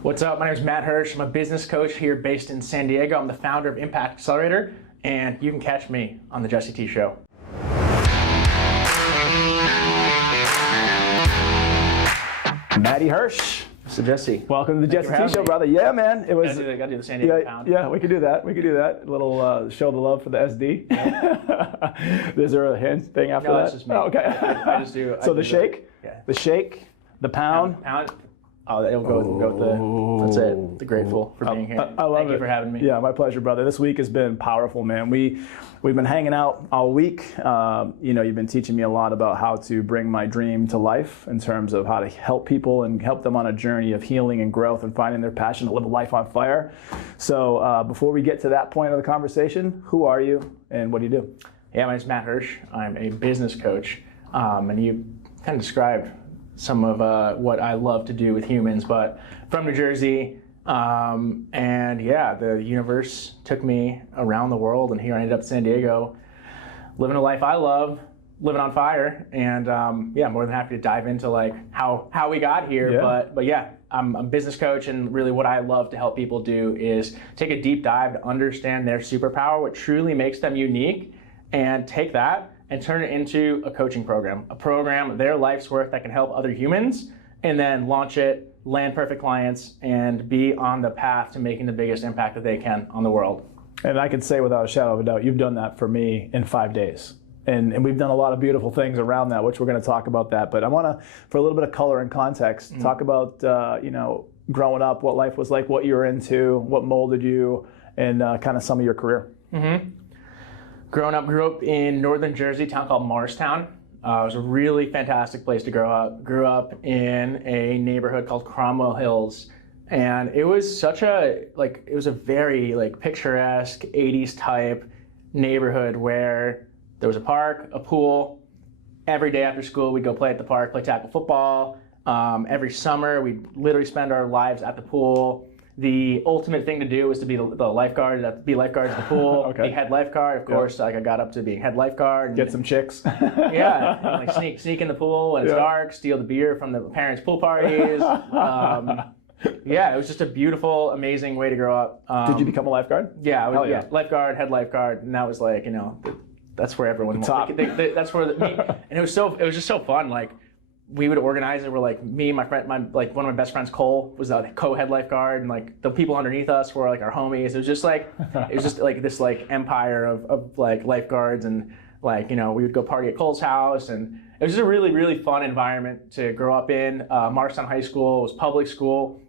What's up? My name is Matt Hersh. I'm a business coach here based in San Diego. I'm the founder of Impact Accelerator, and you can catch me on the Jesse T Show. Matty Hersh. So Jesse, Welcome to the Jesse T Show, brother. Yeah, man. It was. Gotta do the San Diego pound. Yeah, we could do that. A little show the love for the SD. Yeah. Is there a hand thing after that? No, that's just me. Oh, okay. I just do. So the shake, Yeah. the shake, the pound. Pound. Oh, it'll go with the. That's it. The grateful for being here. I love it. Thank you for having me. Yeah, my pleasure, brother. This week has been powerful, man. We've been hanging out all week. You've been teaching me a lot about how to bring my dream to life in terms of how to help people and help them on a journey of healing and growth and finding their passion to live a life on fire. So before we get to that point of the conversation, who are you and what do you do? Yeah, my name is Matt Hersh. I'm a business coach, and you kind of described some of what I love to do with humans, but from New Jersey, and yeah, the universe took me around the world, and here I ended up in San Diego, living a life I love, living on fire, and yeah, more than happy to dive into like how we got here, Yeah. but yeah, I'm a business coach, and really what I love to help people do is take a deep dive to understand their superpower, what truly makes them unique, and take that and turn it into a coaching program, their life's work that can help other humans, and then launch it, land perfect clients, and be on the path to making the biggest impact that they can on the world. And I can say without a shadow of a doubt, you've done that for me in 5 days. And we've done a lot of beautiful things around that, which we're going to talk about that. But I want to, for a little bit of color and context, talk about, growing up, what life was like, what you were into, what molded you, and kind of some of your career. Mm-hmm. Grew up in northern Jersey, a town called Morristown. It was a really fantastic place to grow up. Grew up in a neighborhood called Cromwell Hills. And it was it was a very picturesque 80s type neighborhood where there was a park, a pool. Every day after school, we'd go play at the park, play tackle football. Every summer, we'd literally spend our lives at the pool. The ultimate thing to do was to be the lifeguard, be lifeguards at the pool, Okay. be head lifeguard. Of course, I got up to being head lifeguard. Get some chicks. Yeah, and sneak in the pool when it's dark, steal the beer from the parents' pool parties. Yeah, it was just a beautiful, amazing way to grow up. Did you become a lifeguard? Yeah, Yeah. lifeguard, head lifeguard, and that was that's where everyone. top. That's where and it was just so fun. We would organize it. We're me, my friend, one of my best friends, Cole, was a co-head lifeguard, and the people underneath us were our homies. It was just this empire of lifeguards, and we would go party at Cole's house, and it was just a really, really fun environment to grow up in. Morristown High School was public school,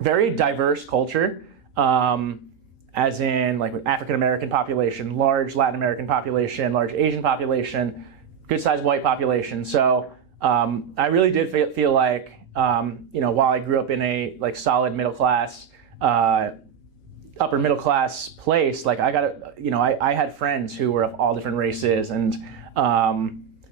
very diverse culture, as in African American population, large Latin American population, large Asian population, good sized white population. So. I really did feel while I grew up in a solid middle class, upper middle class place, I had friends who were of all different races, and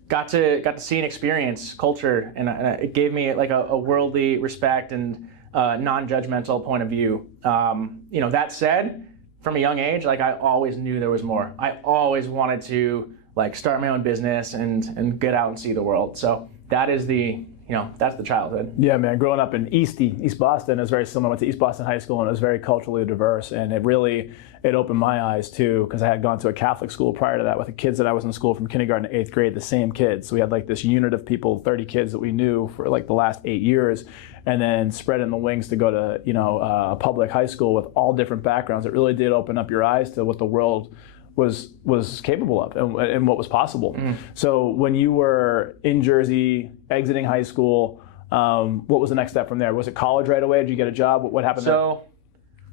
got to see and experience culture, and it gave me a worldly respect and non-judgmental point of view. That said, from a young age, I always knew there was more. I always wanted to start my own business and get out and see the world. So that is that's the childhood. Yeah, man. Growing up in East Boston is very similar. I went to East Boston High School, and it was very culturally diverse, and it opened my eyes too, because I had gone to a Catholic school prior to that with the kids that I was in school from kindergarten to 8th grade, the same kids. So we had this unit of people, 30 kids that we knew for the last 8 years, and then spreading the wings to go to a public high school with all different backgrounds. It really did open up your eyes to what the world was capable of and what was possible. So when you were in Jersey, exiting high school, what was the next step from there? Was it college right away? Did you get a job? What happened there? So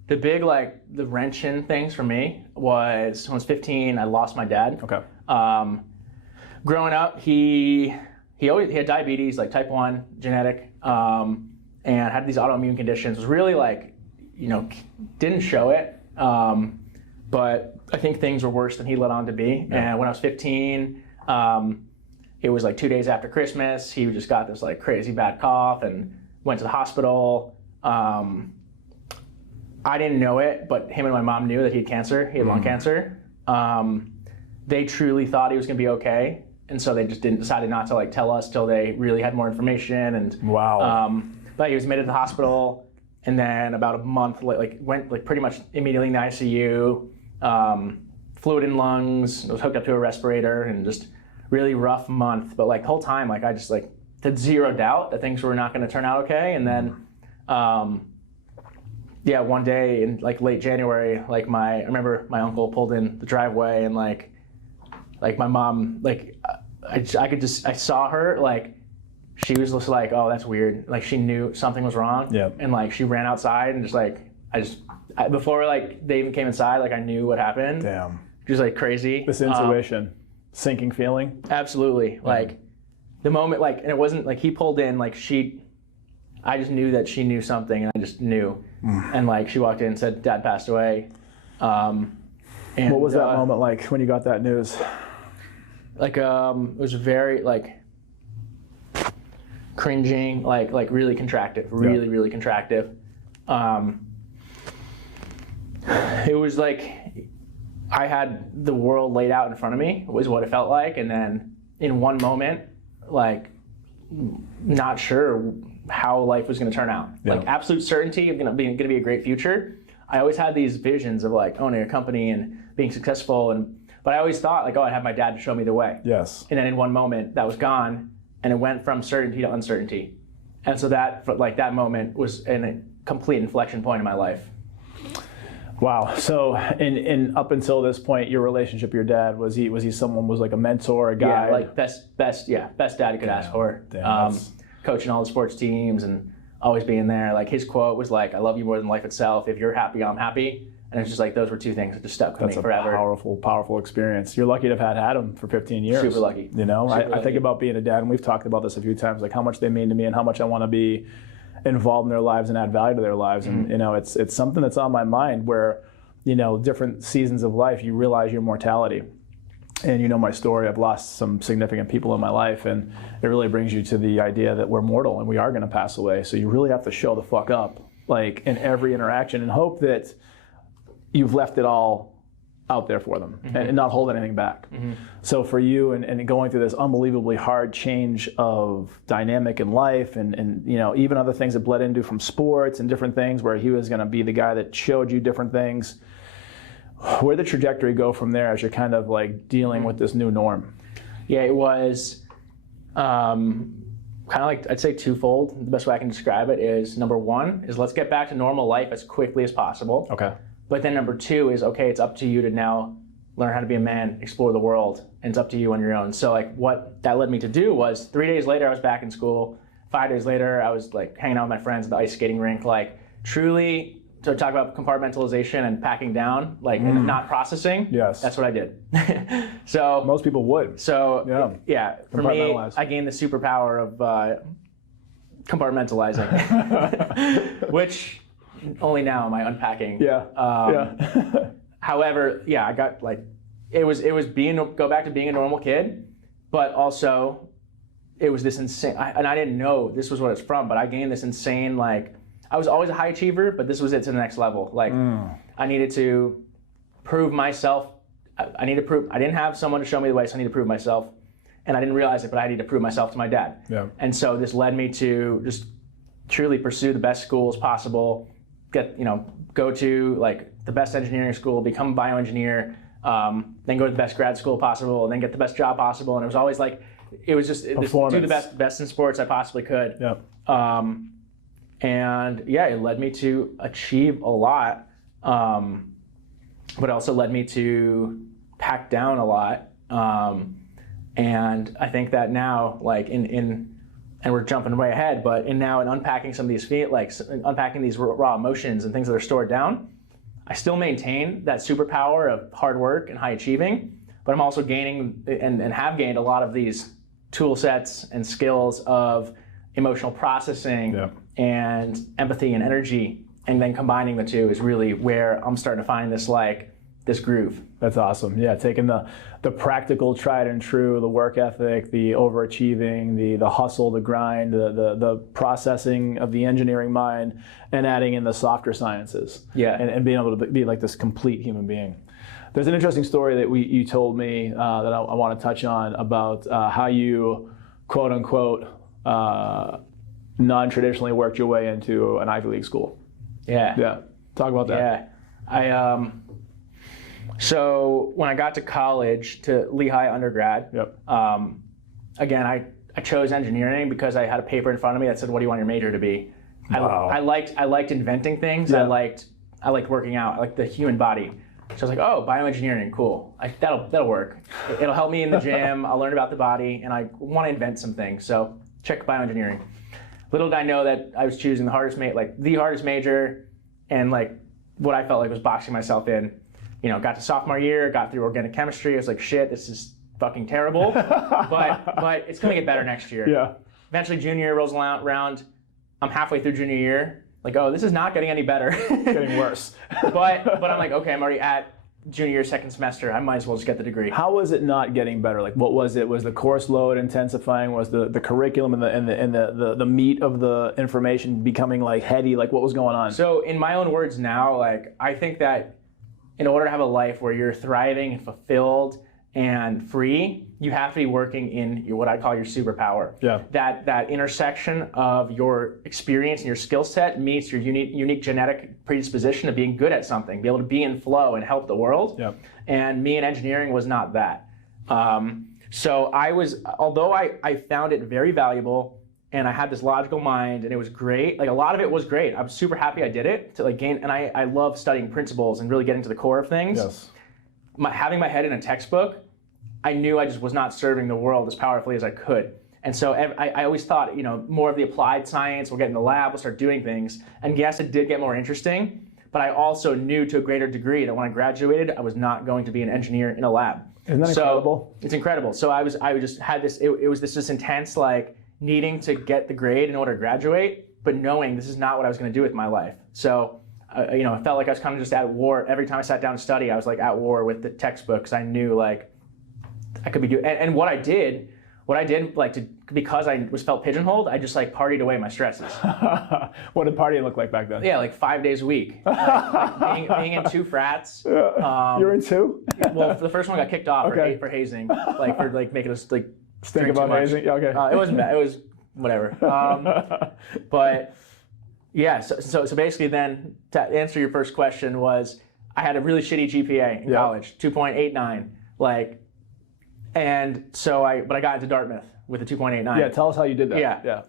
the big the wrench-in things for me was when I was 15, I lost my dad. Okay. Growing up, he had diabetes, type 1 genetic, and had these autoimmune conditions. Was really didn't show it, but I think things were worse than he let on to be. Yeah. And when I was 15, it was 2 days after Christmas. He just got this crazy bad cough and went to the hospital. I didn't know it, but him and my mom knew that he had cancer. He had lung cancer. They truly thought he was going to be okay, and so they just decided not to tell us till they really had more information. And wow. But he was admitted to the hospital. And then about a month, went like pretty much immediately in the ICU, fluid in lungs, was hooked up to a respirator, and just really rough month. But like the whole time, like I just like had zero doubt that things were not going to turn out okay. And then, one day in like late January, like I remember my uncle pulled in the driveway, and like my mom, like I saw her, like she was just like, oh, that's weird. Like she knew something was wrong. Yeah. And like she ran outside and just like, before like they even came inside, like I knew what happened. Damn. She was like crazy. This intuition, sinking feeling. Absolutely. Yeah. Like the moment, like, and it wasn't like he pulled in, like I just knew that she knew something, and I just knew. And like she walked in and said, Dad passed away. And what was that moment like when you got that news? Like it was very like cringing, like really contractive, really contractive. It was like I had the world laid out in front of me, was what it felt like, and then in one moment, like not sure how life was going to turn out. Yeah. Like absolute certainty of going to be a great future. I always had these visions of like owning a company and being successful, but I always thought like, oh, I'd have my dad to show me the way. Yes. And then in one moment, that was gone, and it went from certainty to uncertainty. And so that moment was a complete inflection point in my life. Wow. So, in up until this point, your relationship with your dad, was he someone, was like a mentor, a guy? Yeah, like best dad you could ask for. Coaching all the sports teams and always being there. Like his quote was like, "I love you more than life itself. If you're happy, I'm happy." And it's just like those were two things that just stuck with me forever. That's a powerful experience. You're lucky to have had him for 15 years. Super lucky. You know, I think about being a dad, and we've talked about this a few times, like how much they mean to me and how much I want to be involved in their lives and add value to their lives. And you know, it's something that's on my mind where, you know, different seasons of life, you realize your mortality. And you know my story, I've lost some significant people in my life, and it really brings you to the idea that we're mortal and we are going to pass away. So you really have to show the fuck up, like in every interaction, and hope that you've left it all out there for them and not hold anything back. So for you and going through this unbelievably hard change of dynamic in life, and you know, even other things that bled into from sports and different things where he was going to be the guy that showed you different things, where'd the trajectory go from there as you're kind of like dealing with this new norm? Yeah, it was kind of like, I'd say twofold. The best way I can describe it is, number one is let's get back to normal life as quickly as possible. Okay. But then number two is, okay, it's up to you to now learn how to be a man, explore the world, and it's up to you on your own. So like what that led me to do was 3 days later I was back in school. 5 days later I was like hanging out with my friends at the ice skating rink, like truly. So talk about compartmentalization and packing down, like and not processing. Yes, that's what I did. So most people would. So yeah, for me, I gained the superpower of compartmentalizing, which only now am I unpacking. Yeah. However, yeah, I got like it was go back to being a normal kid, but also it was this insane. And I didn't know this was what it's from, but I gained this insane like. I was always a high achiever, but this was it to the next level. Like, I needed to prove myself. I didn't have someone to show me the way, so I needed to prove myself. And I didn't realize it, but I needed to prove myself to my dad. Yeah. And so this led me to just truly pursue the best schools possible, go to like the best engineering school, become a bioengineer, then go to the best grad school possible, and then get the best job possible. And it was always like, it was just do the best in sports I possibly could. Yeah. And yeah, it led me to achieve a lot, but also led me to pack down a lot. And I think that now, like and we're jumping way ahead, but in unpacking some of these unpacking these raw emotions and things that are stored down, I still maintain that superpower of hard work and high achieving, but I'm also gaining and have gained a lot of these tool sets and skills of emotional processing. Yeah. And empathy and energy, and then combining the two is really where I'm starting to find this groove. That's awesome. Yeah, taking the practical, tried and true, the work ethic, the overachieving, the hustle, the grind, the processing of the engineering mind, and adding in the softer sciences. Yeah. And being able to be like this complete human being. There's an interesting story that you told me that I want to touch on about how you, quote unquote, non-traditionally worked your way into an Ivy League school. Yeah. Yeah. Talk about that. Yeah. So when I got to college, to Lehigh undergrad, Yep. again, I chose engineering because I had a paper in front of me that said, what do you want your major to be? Wow. I liked inventing things. Yeah. I liked working out. I liked the human body. So I was like, oh, bioengineering, cool. That'll work. It'll help me in the gym. I'll learn about the body, and I want to invent some things. So check bioengineering. Little did I know that I was choosing the hardest major, and like what I felt like was boxing myself in. You know, got to sophomore year, got through organic chemistry. I was like, shit, this is fucking terrible. but it's gonna get better next year. Yeah. Eventually, junior year rolls around. I'm halfway through junior year. Like, oh, this is not getting any better. Getting worse. but I'm like, okay, I'm already at junior year, second semester. I might as well just get the degree. How was it not getting better? Like, what was it? Was the course load intensifying? Was the curriculum and the meat of the information becoming like heady? Like, what was going on? So in my own words now, like, I think that in order to have a life where you're thriving and fulfilled and free, you have to be working in what I call your superpower. Yeah. That intersection of your experience and your skill set meets your unique genetic predisposition of being good at something, be able to be in flow and help the world. Yeah. And me in engineering was not that. So although I found it very valuable, and I had this logical mind, and it was great. Like, a lot of it was great. I'm super happy I did it to like gain, and I love studying principles and really getting to the core of things. Yes. Having my head in a textbook, I knew I just was not serving the world as powerfully as I could. And so I always thought, you know, more of the applied science, we'll get in the lab, we'll start doing things. And yes, it did get more interesting, but I also knew to a greater degree that when I graduated, I was not going to be an engineer in a lab. Isn't that incredible? It's incredible. So I just had this, it was this intense, like, needing to get the grade in order to graduate, but knowing this is not what I was going to do with my life. So, you know, I felt like I was kind of just at war. Every time I sat down to study, I was like at war with the textbooks. I knew like I could be doing, and what I did like because I felt pigeonholed, I just like partied away my stresses. What did partying look like back then? Yeah, like 5 days a week. Like being in 2 frats. You're in 2? Well, the first one got kicked off Okay. for hazing, like for like making us like Think drink about too much. hazing? Yeah, okay. It wasn't bad. It was whatever. But yeah, so basically then, to answer your first question, was I had a really shitty GPA in college, 2.89. Like, and so I got into Dartmouth with a 2.89. Yeah, tell us how you did that. Yeah.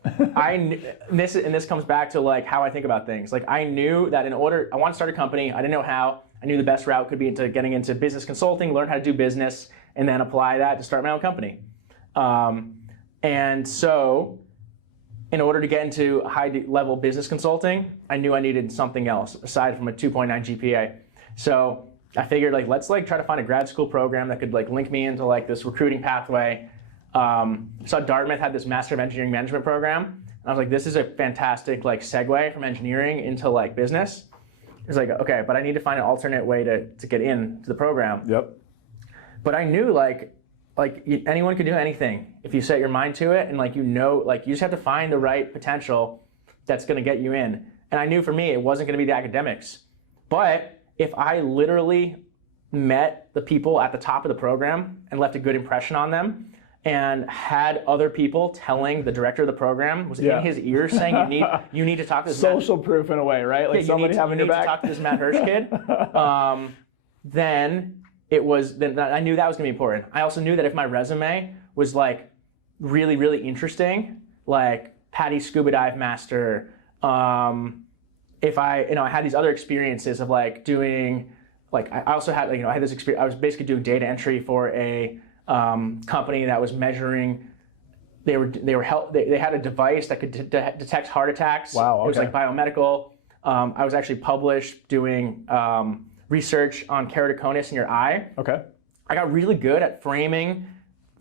This comes back to like how I think about things. Like, I knew that I wanted to start a company. I didn't know how. I knew the best route could be into getting into business consulting, learn how to do business, and then apply that to start my own company. And so, in order to get into high-level business consulting, I knew I needed something else aside from a 2.9 GPA. So I figured, like, let's like try to find a grad school program that could like link me into like this recruiting pathway. So Dartmouth had this Master of Engineering Management program, and I was like, this is a fantastic like segue from engineering into like business. It was like, okay, but I need to find an alternate way to get into the program. Yep. But I knew like anyone could do anything if you set your mind to it, and like you just have to find the right potential that's going to get you in. And I knew for me it wasn't going to be the academics, but if I literally met the people at the top of the program and left a good impression on them, and had other people telling the director of the program was in his ear saying you need to talk to this social proof in a way, right? Like somebody having your back. You need to talk to this Matt Hersh kid. Then I knew that was going to be important. I also knew that if my resume was like really, really interesting, like PADI scuba dive master, if I had these other experiences of like doing, like I also had, I had this experience, I was basically doing data entry for a company that was measuring, they had a device that could detect heart attacks. Wow, okay. It was like biomedical. I was actually published doing research on keratoconus in your eye. Okay. I got really good at framing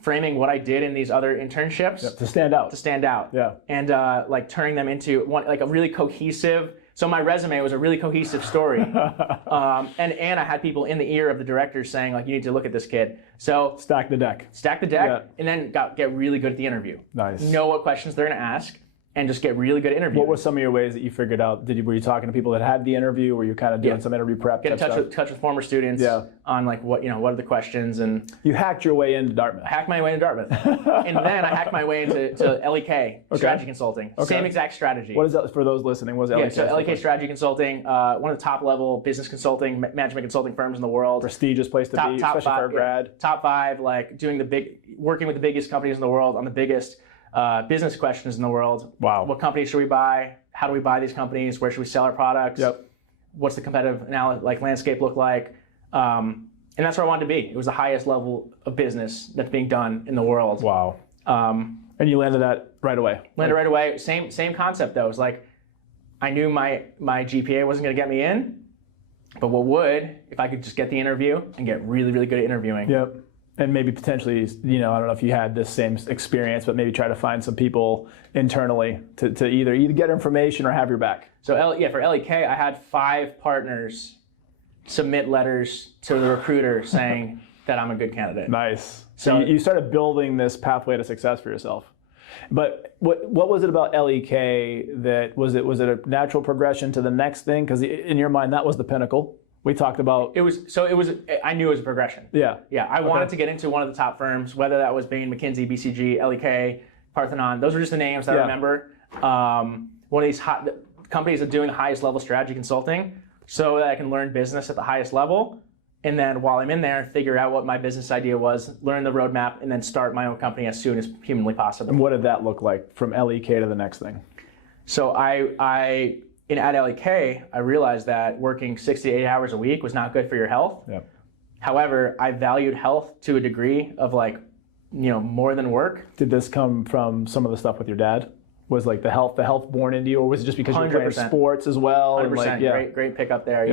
what I did in these other internships. Yep, to stand out. Yeah. And like turning them into a really cohesive. So my resume was a really cohesive story. And I had people in the ear of the directors saying like, you need to look at this kid. So stack the deck. And then get really good at the interview. Nice. Know what questions they're going to ask. and just get really good interviews. What were some of your ways that you figured out? Were you talking to people that had the interview? Were you kind of doing some interview prep? Get in touch with former students on like what are the questions, and you hacked your way into Dartmouth. Hacked my way into Dartmouth, and then I hacked my way into LEK strategy consulting. Same exact strategy. What is that for those listening? What is LEK? So LEK strategy consulting, one of the top level business consulting, management consulting firms in the world. Prestigious place to be, especially for a grad. Top 5, like working with the biggest companies in the world on the biggest business questions in the world. Wow. What companies should we buy? How do we buy these companies? Where should we sell our products? Yep. What's the competitive landscape look like? And that's where I wanted to be. It was the highest level of business that's being done in the world. Wow. And you landed that right away. Landed right away. Same concept though. It was like I knew my GPA wasn't going to get me in, but what would if I could just get the interview and get really, really good at interviewing. Yep. And maybe potentially, I don't know if you had this same experience, but maybe try to find some people internally to either get information or have your back. So for LEK, I had 5 partners submit letters to the recruiter saying that I'm a good candidate. Nice. So you started building this pathway to success for yourself. But what was it about LEK that was it a natural progression to the next thing? Because in your mind, that was the pinnacle. We talked about I knew it was a progression. Yeah. Yeah. I wanted to get into one of the top firms, whether that was Bain, McKinsey, BCG, LEK, Parthenon. Those were just the names that I remember. One of these companies that are doing the highest level strategy consulting, so that I can learn business at the highest level. And then while I'm in there, figure out what my business idea was, learn the roadmap, and then start my own company as soon as humanly possible. And what did that look like from LEK to the next thing? So at LEK, I realized that working 60 to 80 hours a week was not good for your health. Yep. However, I valued health to a degree of more than work. Did this come from some of the stuff with your dad? Was like the health born into you, or was it just because you were playing sports as well? 100%. Great pickup there.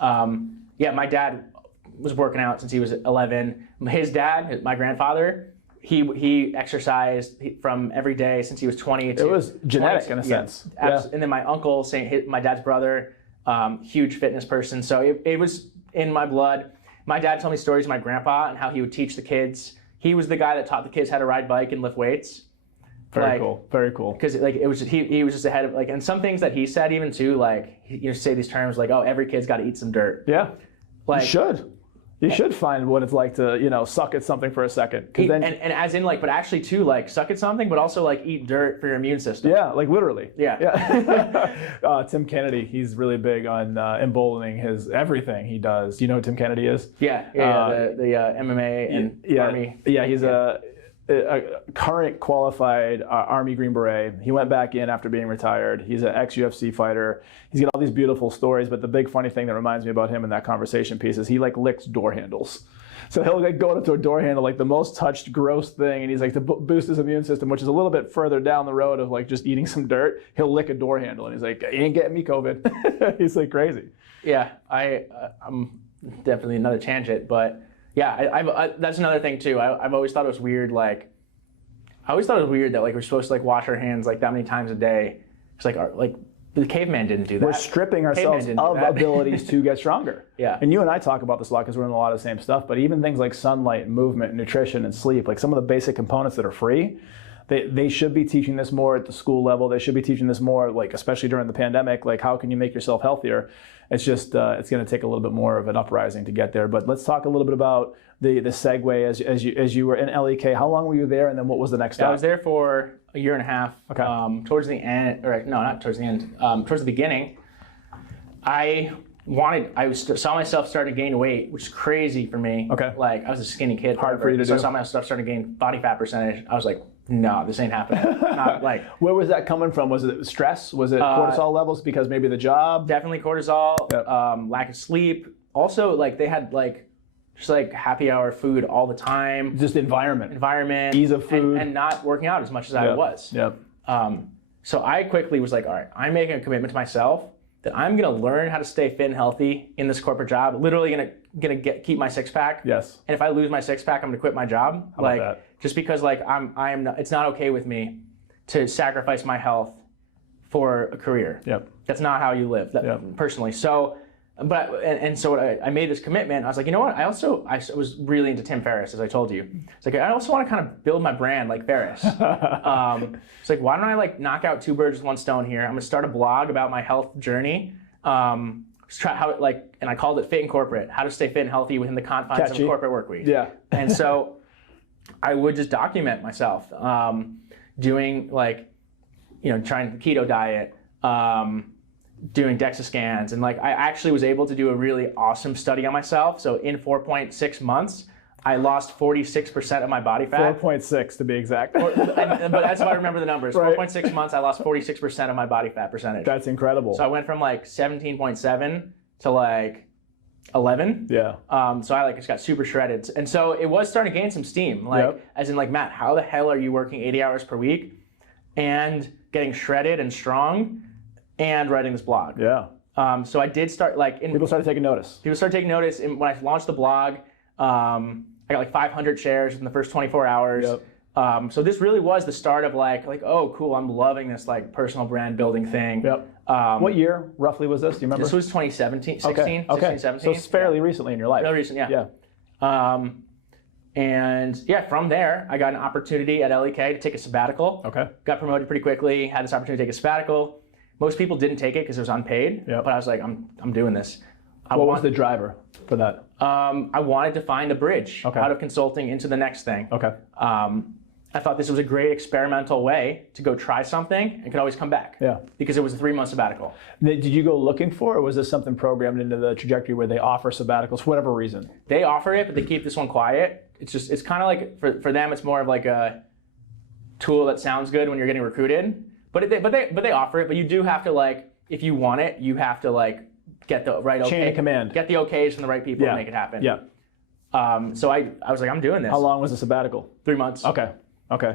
Yeah. My dad was working out since he was 11. His dad, my grandfather, he exercised from every day since he was 20. It was genetic in a sense. And then my uncle, my dad's brother, huge fitness person. So it was in my blood. My dad told me stories of my grandpa and how he would teach the kids. He was the guy that taught the kids how to ride bike and lift weights. Very cool. Very cool. Because he was just ahead of and some things that he said even too, say these terms like, oh, every kid's got to eat some dirt. Yeah. You should. You should find what it's like to, suck at something for a second. And as in but actually too, suck at something, but also eat dirt for your immune system. Yeah, literally. Yeah. Tim Kennedy, he's really big on emboldening everything he does. Do you know who Tim Kennedy is? Yeah. The MMA and Army. Yeah, he's a current qualified Army Green Beret. He went back in after being retired. He's an ex-UFC fighter. He's got all these beautiful stories, but the big funny thing that reminds me about him in that conversation piece is he licks door handles. So he'll go up to a door handle, the most touched, gross thing, and he's to boost his immune system, which is a little bit further down the road of just eating some dirt, he'll lick a door handle, and he's like, you ain't getting me COVID. He's crazy. Yeah, I'm definitely another tangent, but yeah, that's another thing too. I've always thought it was weird. I always thought it was weird that we're supposed to wash our hands that many times a day. It's the caveman didn't do that. We're stripping ourselves of abilities to get stronger. Yeah. And you and I talk about this a lot because we're in a lot of the same stuff. But even things like sunlight, movement, nutrition, and sleep, some of the basic components that are free. They should be teaching this more at the school level. They should be teaching this more, especially during the pandemic, how can you make yourself healthier? It's just, it's going to take a little bit more of an uprising to get there. But let's talk a little bit about the segue as you were in LEK. How long were you there, and then what was the next step? I was there for a year and a half. Okay. Towards the end, or no, not towards the end, towards the beginning, I saw myself starting to gain weight, which is crazy for me. Okay. I was a skinny kid. Hard for you to do. So I saw myself starting to gain body fat percentage. I was like, no, this ain't happening. Not Where was that coming from? Was it stress? Was it cortisol levels because maybe the job? Definitely cortisol. Yep. Lack of sleep. Also, they had just happy hour food all the time. Just environment. Ease of food. And not working out as much as I was. Yep. So I quickly was all right, I'm making a commitment to myself that I'm going to learn how to stay fit and healthy in this corporate job. Literally going to keep my six pack. Yes. And if I lose my six pack, I'm going to quit my job. How about that? Just because it's not okay with me to sacrifice my health for a career. Yep. That's not how you live personally. So So I made this commitment. I was like, you know what? I was really into Tim Ferriss, as I told you. It's like, I also want to kind of build my brand like Ferriss. It's like, why don't I like knock out two birds with one stone here? I'm gonna start a blog about my health journey. And I called it Fit and Corporate, how to stay fit and healthy within the confines of a corporate work week. Yeah. And so I would just document myself, doing like, trying the keto diet, doing DEXA scans, and like I actually was able to do a really awesome study on myself. So in 4.6 months, I lost 46% of my body fat. 4.6 to be exact. But that's if I remember the numbers. Right. 4.6 months, I lost 46% of my body fat percentage. That's incredible. So I went from like 17.7 to like 11. Yeah. So I just got super shredded. And so it was starting to gain some steam. As in like, Matt, how the hell are you working 80 hours per week and getting shredded and strong and writing this blog? Yeah. So I did start people started taking notice. People started taking notice. And when I launched the blog, I got like 500 shares in the first 24 hours. Yep. So this really was the start of like, oh, cool, I'm loving this like personal brand building thing. Yep. What year roughly was this? Do you remember? This was 2017, 16, okay. 16, 17. So it's fairly recently in your life. Really recent, yeah. Yeah. And from there, I got an opportunity at LEK to take a sabbatical. Okay. Got promoted pretty quickly, had this opportunity to take a sabbatical. Most people didn't take it because it was unpaid, but I was like, I'm doing this. What was the driver for that? I wanted to find the bridge out of consulting into the next thing. Okay. I thought this was a great experimental way to go try something and could always come back. Yeah. Because it was a 3-month sabbatical. Did you go looking for it, or was this something programmed into the trajectory where they offer sabbaticals for whatever reason? They offer it, but they keep this one quiet. It's kind of like, for them, it's more of like a tool that sounds good when you're getting recruited. But they offer it, but you do have to like, if you want it, you have to like get the right chain of command. Get the okays from the right people to make it happen. Yeah. So I was like, I'm doing this. How long was the sabbatical? 3 months. Okay.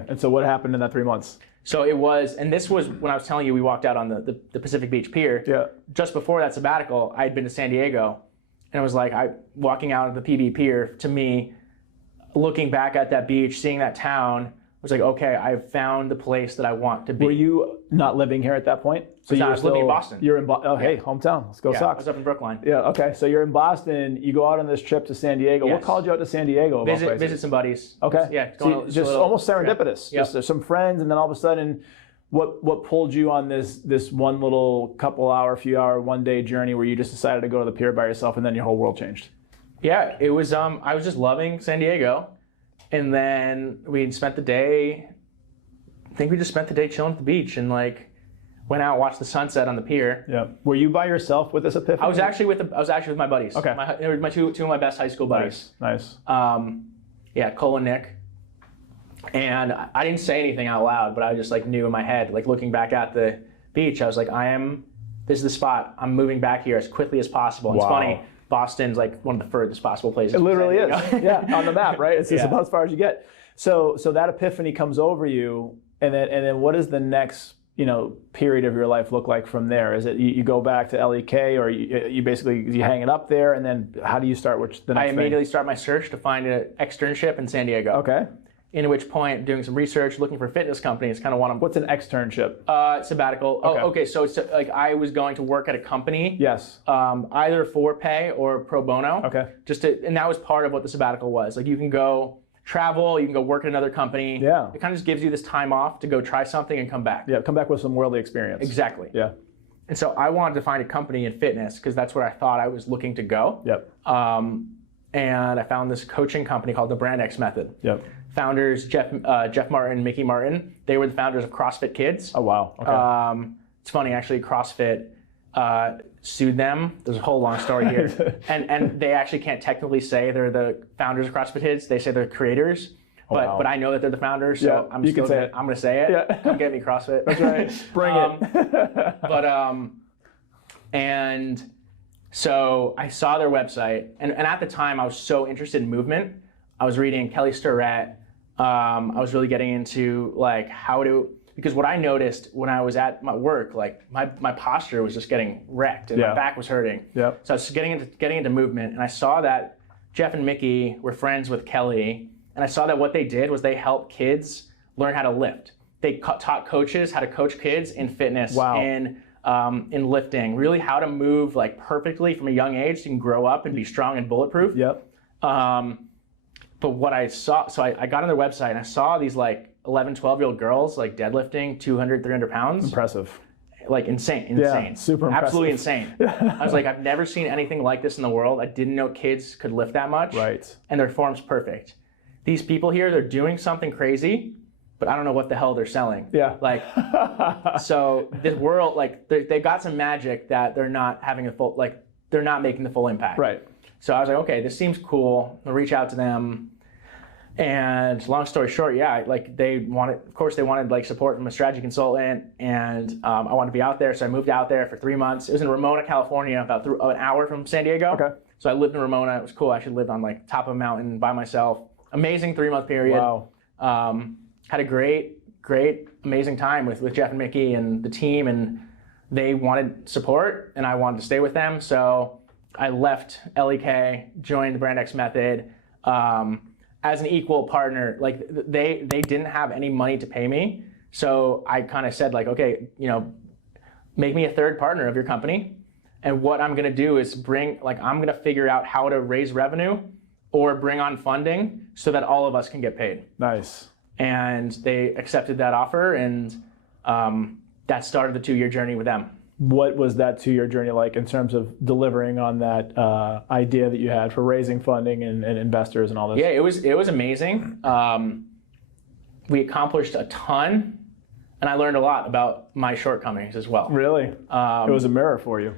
And so what happened in that 3 months? So it was, and this was when I was telling you we walked out on the Pacific Beach Pier. Yeah. Just before that sabbatical, I had been to San Diego, and it was like walking out of the PB Pier, to me, looking back at that beach, seeing that town, was like, okay, I've found the place that I want to be. Were you not living here at that point? So I was living in Boston. You're in Boston. Oh, hey, hometown. Let's go Sox. I was up in Brookline. Yeah, okay. So you're in Boston. You go out on this trip to San Diego. Yes. What called you out to San Diego? Visit some buddies. Okay. Yeah. Just almost serendipitous. Yep. Just some friends, and then all of a sudden, what pulled you on this one little few hour, 1 day journey where you just decided to go to the pier by yourself, and then your whole world changed? Yeah, it was. I was just loving San Diego, and then we spent the day. I think we just spent the day chilling at the beach and like went out, watched the sunset on the pier. Yeah. Were you by yourself with this epiphany? I was actually with my buddies. Okay. They were two of my best high school buddies. Nice. Cole and Nick. And I didn't say anything out loud, but I just like knew in my head, like looking back at the beach, I was like, this is the spot. I'm moving back here as quickly as possible. And It's funny, Boston's like one of the furthest possible places. It literally is. Yeah, on the map, right? It's about as far as you get. So that epiphany comes over you. And then what does the next period of your life look like from there? Is it you go back to LEK, or you basically hang it up there, and then how do you start the next I immediately thing? start my search to find an externship in San Diego. Okay. In which point, doing some research, looking for fitness companies, kind of what I'm... What's an externship? Sabbatical. Okay. Oh, okay. So it's like I was going to work at a company. Yes. Either for pay or pro bono. Okay. And that was part of what the sabbatical was. Like you can go travel, you can go work at another company. Yeah. It kind of just gives you this time off to go try something and come back. Yeah, come back with some worldly experience. Exactly. Yeah. And so I wanted to find a company in fitness because that's where I thought I was looking to go. Yep. And I found this coaching company called the Brand X Method. Yep. Founders, Jeff Martin, Mickey Martin, they were the founders of CrossFit Kids. Oh, wow. Okay. It's funny, actually, CrossFit sued them. There's a whole long story here. and they actually can't technically say they're the founders of CrossFit Kids. They say they're creators. But I know that they're the founders, so I'm going to say it. Yeah. Come get me, CrossFit. That's right. Bring it. And so I saw their website, and at the time I was so interested in movement. I was reading Kelly Starrett. I was really getting into like because what I noticed when I was at my work, like my posture was just getting wrecked and my back was hurting. Yep. So I was getting into movement, and I saw that Jeff and Mickey were friends with Kelly, and I saw that what they did was they helped kids learn how to lift. They taught coaches how to coach kids in fitness, wow. in in lifting, really how to move like perfectly from a young age so you can grow up and be strong and bulletproof. Yep. But what I saw, so I got on their website and I saw these like 11, 12-year-old girls like deadlifting 200, 300 pounds. Impressive. Like insane. Yeah, super impressive. Absolutely insane. I was like, I've never seen anything like this in the world. I didn't know kids could lift that much. Right. And their form's perfect. These people here, they're doing something crazy, but I don't know what the hell they're selling. Yeah. Like, so this world, like they got some magic that they're not having they're not making the full impact. Right. So I was like, okay, this seems cool. I'll reach out to them. And long story short, yeah, like they wanted like support from a strategy consultant, and I wanted to be out there, so I moved out there for 3 months. It was in Ramona, California, about an hour from San Diego. Okay. So I lived in Ramona. It was cool. I actually lived on like top of a mountain by myself. Amazing 3-month period. Wow. Had a great, amazing time with Jeff and Mickey and the team, and they wanted support, and I wanted to stay with them. So I left LEK, joined the Brand X Method. As an equal partner, like they didn't have any money to pay me. So I kind of said like, okay, make me a third partner of your company. And what I'm gonna do is I'm gonna figure out how to raise revenue or bring on funding so that all of us can get paid. Nice. And they accepted that offer, and that started the 2-year journey with them. What was that 2-year journey like in terms of delivering on that idea that you had for raising funding and investors and all this? Yeah, it was amazing. We accomplished a ton, and I learned a lot about my shortcomings as well. Really? It was a mirror for you.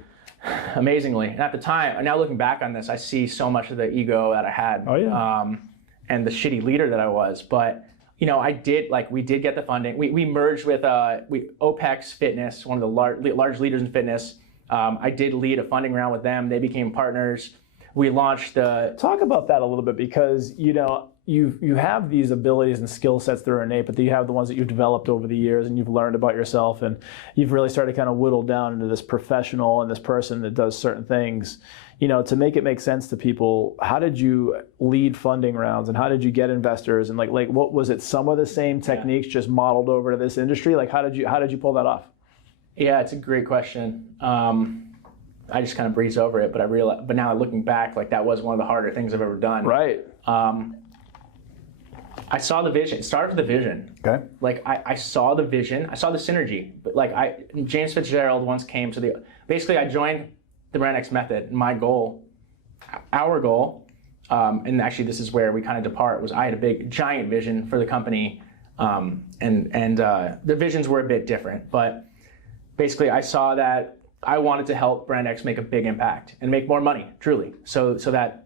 Amazingly. And at the time, now looking back on this, I see so much of the ego that I had. Oh, yeah. And the shitty leader that I was. But we did get the funding. We merged with OPEX Fitness, one of the large leaders in fitness. I did lead a funding round with them. They became partners. We launched Talk about that a little bit, because you have these abilities and skill sets that are innate, but you have the ones that you've developed over the years and you've learned about yourself, and you've really started to kind of whittle down into this professional and this person that does certain things. To make it make sense to people, how did you lead funding rounds, and how did you get investors, and like what was it? Some of the same techniques just modeled over to this industry? Like how did you pull that off? Yeah, it's a great question. I just kind of breeze over it, but now looking back, like that was one of the harder things I've ever done. Right. I saw the vision. It started with the vision. Okay. Like I saw the vision. I saw the synergy. But James Fitzgerald once came to basically I joined the Brand X Method. And our goal, and actually this is where we kind of depart, was I had a big, giant vision for the company. And the visions were a bit different. But basically I saw that I wanted to help Brand X make a big impact and make more money, truly. So that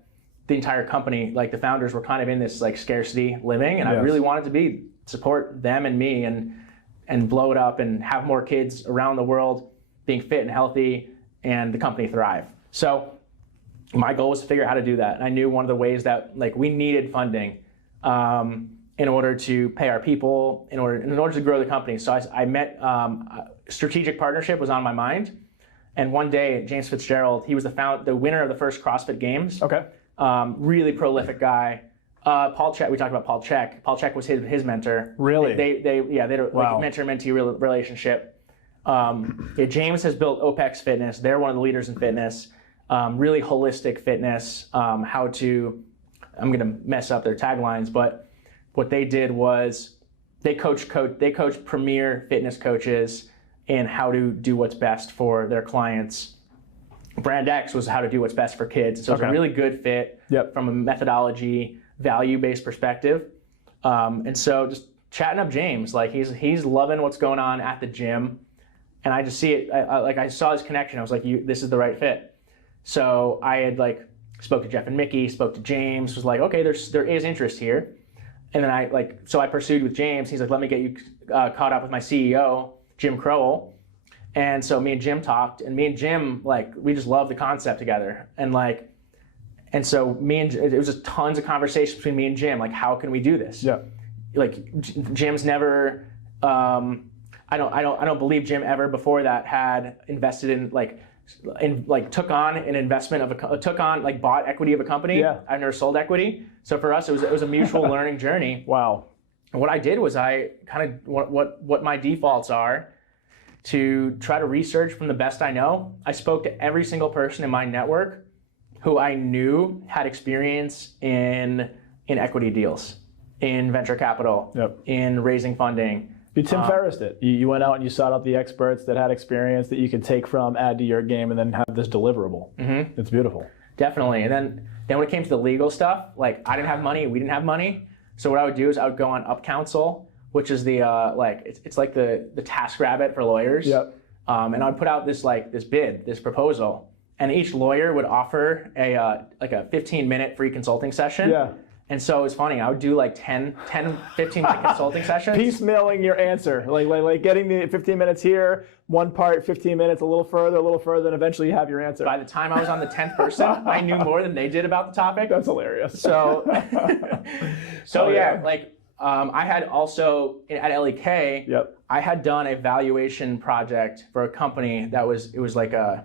the entire company, like the founders, were kind of in this like scarcity living, and yes. I really wanted to support them and me and blow it up and have more kids around the world being fit and healthy and the company thrive. So my goal was to figure out how to do that. And I knew one of the ways that like we needed funding in order to pay our people, in order to grow the company. So I met strategic partnership was on my mind. And one day, James Fitzgerald, he was the winner of the first CrossFit Games. Okay. Really prolific guy. Paul Chek, we talked about Paul Chek. Paul Chek was his mentor. Really? They wow. like mentor-mentee relationship. James has built OPEX Fitness. They're one of the leaders in fitness. Really holistic fitness. I'm gonna mess up their taglines, but what they did was they coached premier fitness coaches in how to do what's best for their clients. Brand X was how to do what's best for kids. So it's a really good fit from a methodology, value-based perspective. And so just chatting up James, like he's loving what's going on at the gym. And I just see it, I saw his connection. I was like, this is the right fit. So I had spoke to Jeff and Mickey, spoke to James, was like, okay, there is interest here. And then I pursued with James. He's like, let me get you caught up with my CEO, Jim Crowell. And so me and Jim talked, and me and Jim, we just loved the concept together. And so it was just tons of conversations between me and Jim, how can we do this? Yeah. Jim's never, I don't believe Jim ever before that had invested took on an investment bought equity of a company. Yeah. I've never sold equity. So for us, it was a mutual learning journey. Wow. And what I did was I kind of, what my defaults are to try to research from the best I know. I spoke to every single person in my network who I knew had experience in equity deals, in venture capital, in raising funding. You Tim Ferrissed it. You went out and you sought out the experts that had experience that you could take from, add to your game, and then have this deliverable. It's beautiful. Definitely. And then when it came to the legal stuff, like I didn't have money, we didn't have money. So what I would do is I would go on Up Counsel, which is the it's like the TaskRabbit for lawyers. And I'd put out this proposal, and each lawyer would offer a 15-minute free consulting session. And so it's funny, I would do like 10, 15-minute consulting sessions. Piecemealing your answer, like getting the 15 minutes here, one part, 15 minutes, a little further, and eventually you have your answer. By the time I was on the 10th person, I knew more than they did about the topic. That's hilarious. So, I had also, at LEK, I had done a valuation project for a company it was like a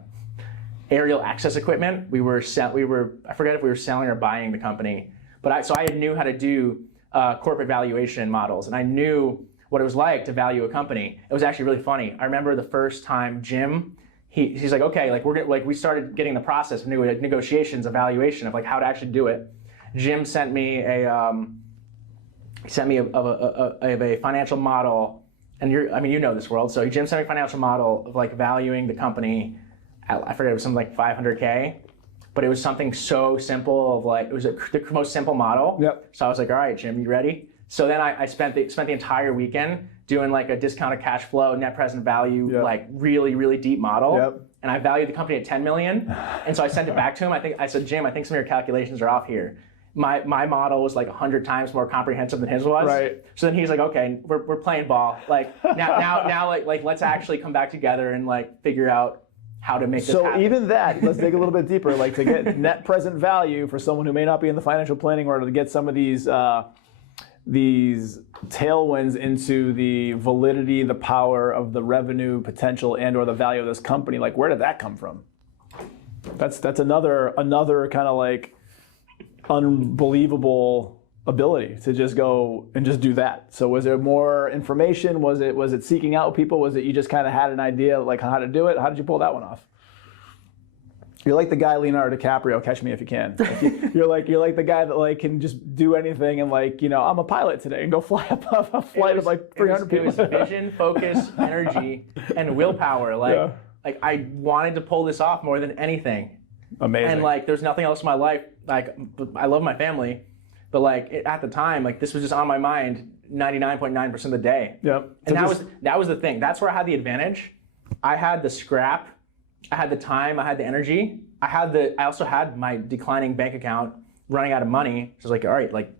aerial access equipment. I forget if we were selling or buying the company. But I knew how to do corporate valuation models, and I knew what it was like to value a company. It was actually really funny. I remember the first time Jim, he's like, okay, we started getting the process of negotiations, evaluation of like how to actually do it. Jim sent me a financial model, and you know this world. So Jim sent me a financial model of like valuing the company. I forget, it was something like $500K. But it was something so simple of like, it was the most simple model. So I was like, all right, Jim, you ready? So then I spent the entire weekend doing like a discounted cash flow, net present value, like really, really deep model. And I valued the company at 10 million. And so I sent it back to him. I said, Jim, I think some of your calculations are off here. My model was like 100 times more comprehensive than his was. So then he's like, okay, we're playing ball. Like now let's actually come back together and like figure out how to make this happen. So even that, let's dig a little bit deeper, like to get net present value for someone who may not be in the financial planning order, to get some of these tailwinds into the validity, the power of the revenue potential and or the value of this company, like where did that come from? That's another kind of like unbelievable ability to just go and just do that. So was there more information? Was it seeking out people? Was it you just kind of had an idea like how to do it? How did you pull that one off? You're like the guy Leonardo DiCaprio, Catch Me If You Can. You're like the guy that like can just do anything and like, I'm a pilot today and go fly up a flight of like 300 people. It was vision, focus, energy, and willpower. Like I wanted to pull this off more than anything. Amazing. And like there's nothing else in my life. Like I love my family. But like at the time, like this was just on my mind 99.9% of the day. And that was the thing. That's where I had the advantage. I had the scrap, I had the time, I had the energy. I also had my declining bank account, running out of money. So I was like, all right, like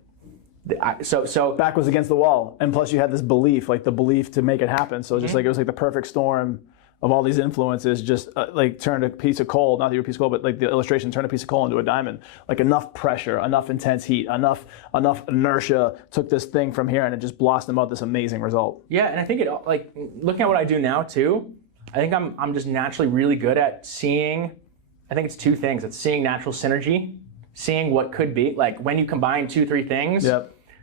so back was against the wall. And plus you had this belief, like the belief to make it happen. So just like it was like the perfect storm of all these influences, just like turned a piece of coal, not that you're a piece of coal, but like the illustration turned a piece of coal into a diamond. Like enough pressure, enough intense heat, enough inertia took this thing from here and it just blossomed out this amazing result. Yeah, and I think like looking at what I do now too, I think I'm just naturally really good at seeing, I think it's two things. It's seeing natural synergy, seeing what could be, like when you combine 2-3 things,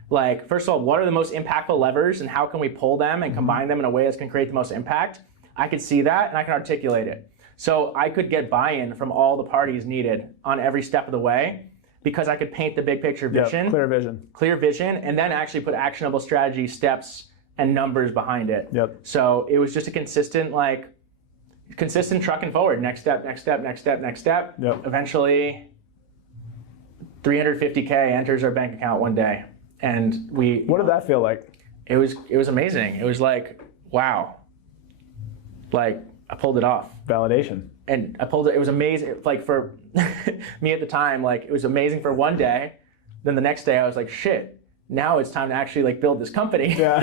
like first of all, what are the most impactful levers and how can we pull them and combine them in a way that's gonna create the most impact? I could see that and I can articulate it. So I could get buy-in from all the parties needed on every step of the way because I could paint the big picture vision. Clear vision, and then actually put actionable strategy, steps, and numbers behind it. So it was just a consistent trucking forward. Next step. Eventually, 350K enters our bank account one day. And what did that feel like? It was amazing. It was like, wow. Like I pulled it off. Validation. And I pulled it. It was amazing. Like for me at the time, like it was amazing for one day. Then the next day I was like, shit, now it's time to actually like build this company. Now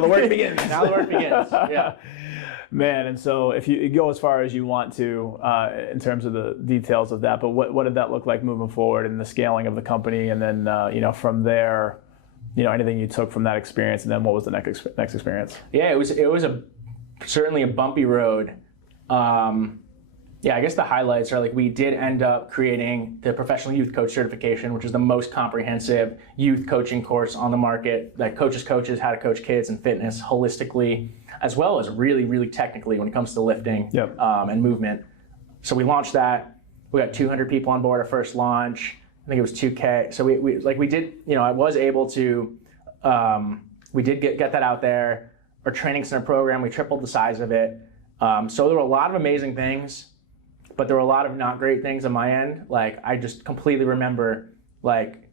the work begins. Yeah. Man, and so if you go as far as you want to in terms of the details of that, but what did that look like moving forward and the scaling of the company, and then from there, anything you took from that experience, and then what was the next experience? Yeah, it was certainly a bumpy road. Yeah, I guess the highlights are like we did end up creating the professional youth coach certification, which is the most comprehensive youth coaching course on the market that coaches how to coach kids and fitness holistically, as well as really, really technically when it comes to lifting and movement. So we launched that. We got 200 people on board our first launch. I think it was 2K. So we did, I was able to, we did get that out there. Our training center program, we tripled the size of it. So there were a lot of amazing things, but there were a lot of not great things on my end. Like, I just completely remember, like,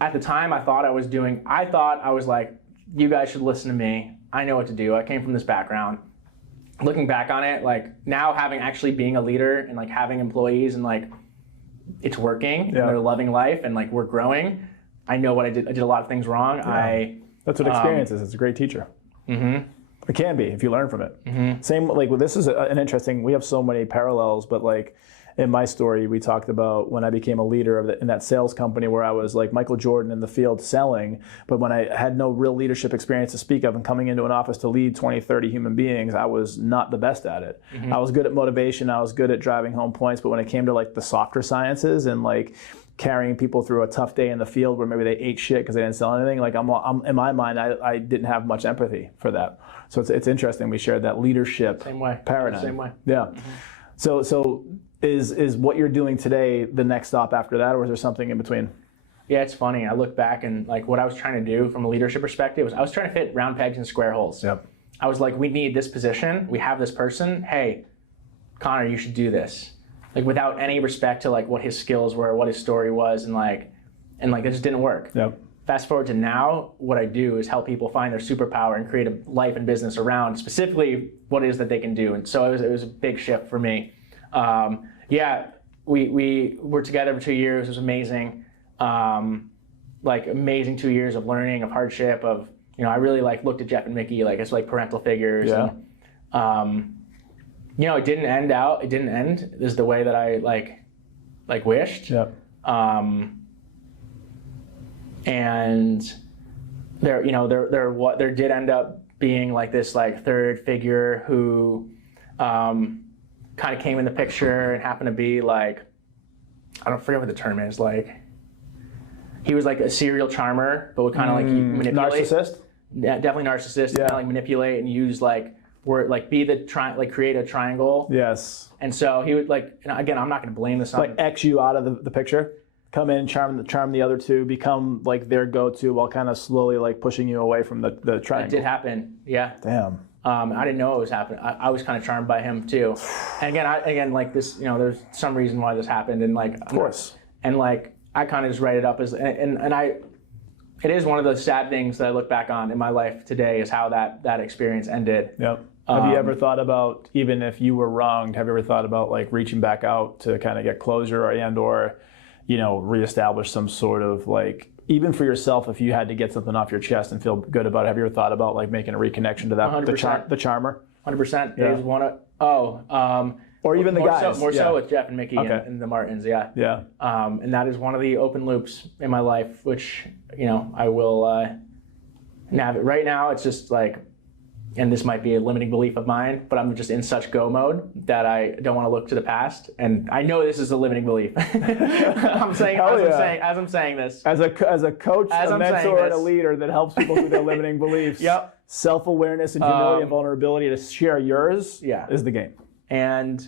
at the time I thought I was like, you guys should listen to me. I know what to do. I came from this background. Looking back on it, like, now being a leader and like having employees and like it's working and they're loving life and like we're growing. I know what I did. I did a lot of things wrong. Yeah. That's what experience is. It's a great teacher. Mm-hmm. It can be if you learn from it. Mm-hmm. Same, like, this is an interesting, we have so many parallels, but like in my story, we talked about when I became a leader in that sales company where I was like Michael Jordan in the field selling, but when I had no real leadership experience to speak of and coming into an office to lead 20, 30 human beings, I was not the best at it. Mm-hmm. I was good at motivation, I was good at driving home points, but when it came to like the softer sciences and like carrying people through a tough day in the field where maybe they ate shit because they didn't sell anything, like I'm in my mind, I didn't have much empathy for that. So it's interesting we shared that leadership paradigm. Same way. Yeah. Mm-hmm. So is what you're doing today the next stop after that, or is there something in between? Yeah, it's funny. I look back and like what I was trying to do from a leadership perspective was I was trying to fit round pegs in square holes. Yep. I was like, we need this position. We have this person. Hey, Connor, you should do this. Like, without any respect to like what his skills were, what his story was, and it just didn't work. Yep. Fast forward to now, what I do is help people find their superpower and create a life and business around specifically what it is that they can do. And so it was a big shift for me. We were together for 2 years. It was amazing. Amazing 2 years of learning, of hardship, of, I really like looked at Jeff and Mickey like as like parental figures. Yeah. And, it didn't end. This is the way that I like wished. Yep. And there did end up being like this like third figure who kind of came in the picture and happened to be like, I don't forget what the term is, like he was like a serial charmer, but would kind of like manipulate. Narcissist? Yeah, definitely narcissist. Yeah. Kind of like manipulate and use like create a triangle. Yes. And so he would like, and again, I'm not going to blame this on like X you out of the picture, come in, charm the other two, become like their go-to while kind of slowly like pushing you away from the triangle. It did happen. Yeah. Damn. I didn't know it was happening. I was kind of charmed by him too. And again, like this, there's some reason why this happened, and like, of course. And like, I kind of just write it up as, it is one of the sad things that I look back on in my life today is how that experience ended. Yep. Have you ever thought about, even if you were wronged, have you ever thought about like reaching back out to kind of get closure or reestablish some sort of like, even for yourself, if you had to get something off your chest and feel good about it, have you ever thought about like making a reconnection to that, 100%. the charmer? 100%. Yeah. It was one of, or even the guys. More so with Jeff and Mickey and the Martins, yeah. Yeah. And that is one of the open loops in my life, which, I will navigate. Right now, it's just like, and this might be a limiting belief of mine, but I'm just in such go mode that I don't want to look to the past. And I know this is a limiting belief. I'm saying as I'm saying this. As a coach, a mentor, and a leader that helps people through their limiting beliefs. Yep. Self-awareness and humility and vulnerability to share yours is the game. And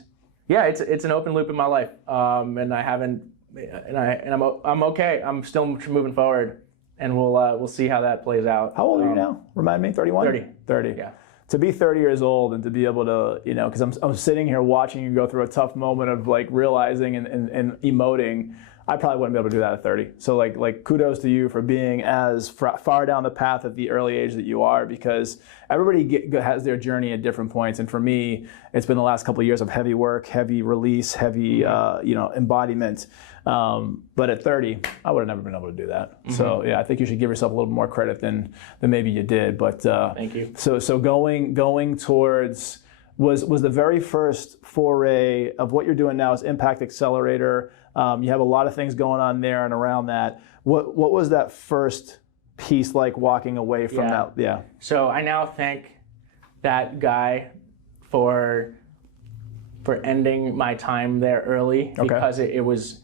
yeah, it's an open loop in my life. And I haven't, and I'm okay. I'm still moving forward. And we'll see how that plays out. How old are you now? Remind me, 31? 30. Yeah. To be 30 years old and to be able to, because I'm sitting here watching you go through a tough moment of like realizing and emoting, I probably wouldn't be able to do that at 30. So like kudos to you for being as far down the path at the early age that you are, because everybody has their journey at different points. And for me, it's been the last couple of years of heavy work, heavy release, heavy embodiment. But at 30, I would have never been able to do that. Mm-hmm. So yeah, I think you should give yourself a little more credit than maybe you did. But thank you. So going towards was the very first foray of what you're doing now is Impact Accelerator. You have a lot of things going on there and around that. What was that first piece like walking away from that? Yeah. So I now thank that guy for for ending my time there early because it was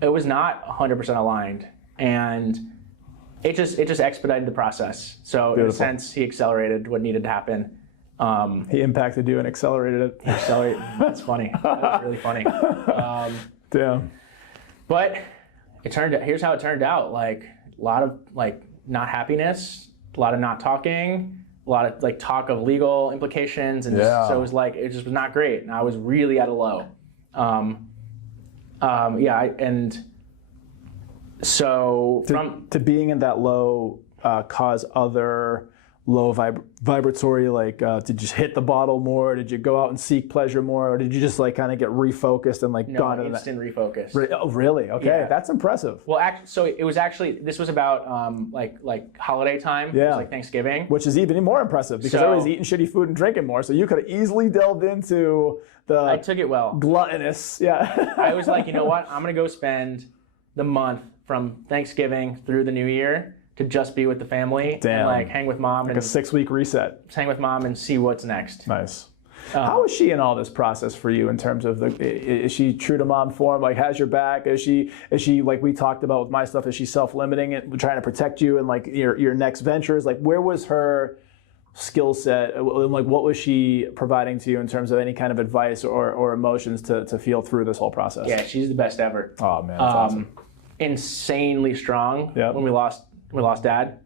not 100% aligned, and it just expedited the process. So in a sense, he accelerated what needed to happen. He impacted you and accelerated it. That's funny. That was really funny. Damn. But here's how it turned out. Like a lot of like not happiness, a lot of not talking, a lot of like talk of legal implications, and so it was like it just was not great, and I was really at a low. So to being in that low cause other low vibratory, like did you just hit the bottle more? Did you go out and seek pleasure more? Or did you just like kind of get refocused and like gone into instant refocus? Oh, really? Okay, Yeah. That's impressive. Well, so it was actually, this was about like holiday time. It was like Thanksgiving. Which is even more impressive because everybody's eating shitty food and drinking more. So you could have easily delved into the I took it well. gluttonous. Yeah. I was like, you know what? I'm going to go spend the month from Thanksgiving through the New Year to just be with the family and like hang with mom like a 6-week reset. Hang with mom and see what's next. Nice. How is she in all this process for you in terms of is she true to mom form? Like has your back? Is she like we talked about with my stuff? Is she self-limiting and trying to protect you and like your next ventures? Like where was her skill set? Like what was she providing to you in terms of any kind of advice or emotions to feel through this whole process? Yeah, she's the best ever. Oh man, that's awesome. Insanely strong. When we lost Dad.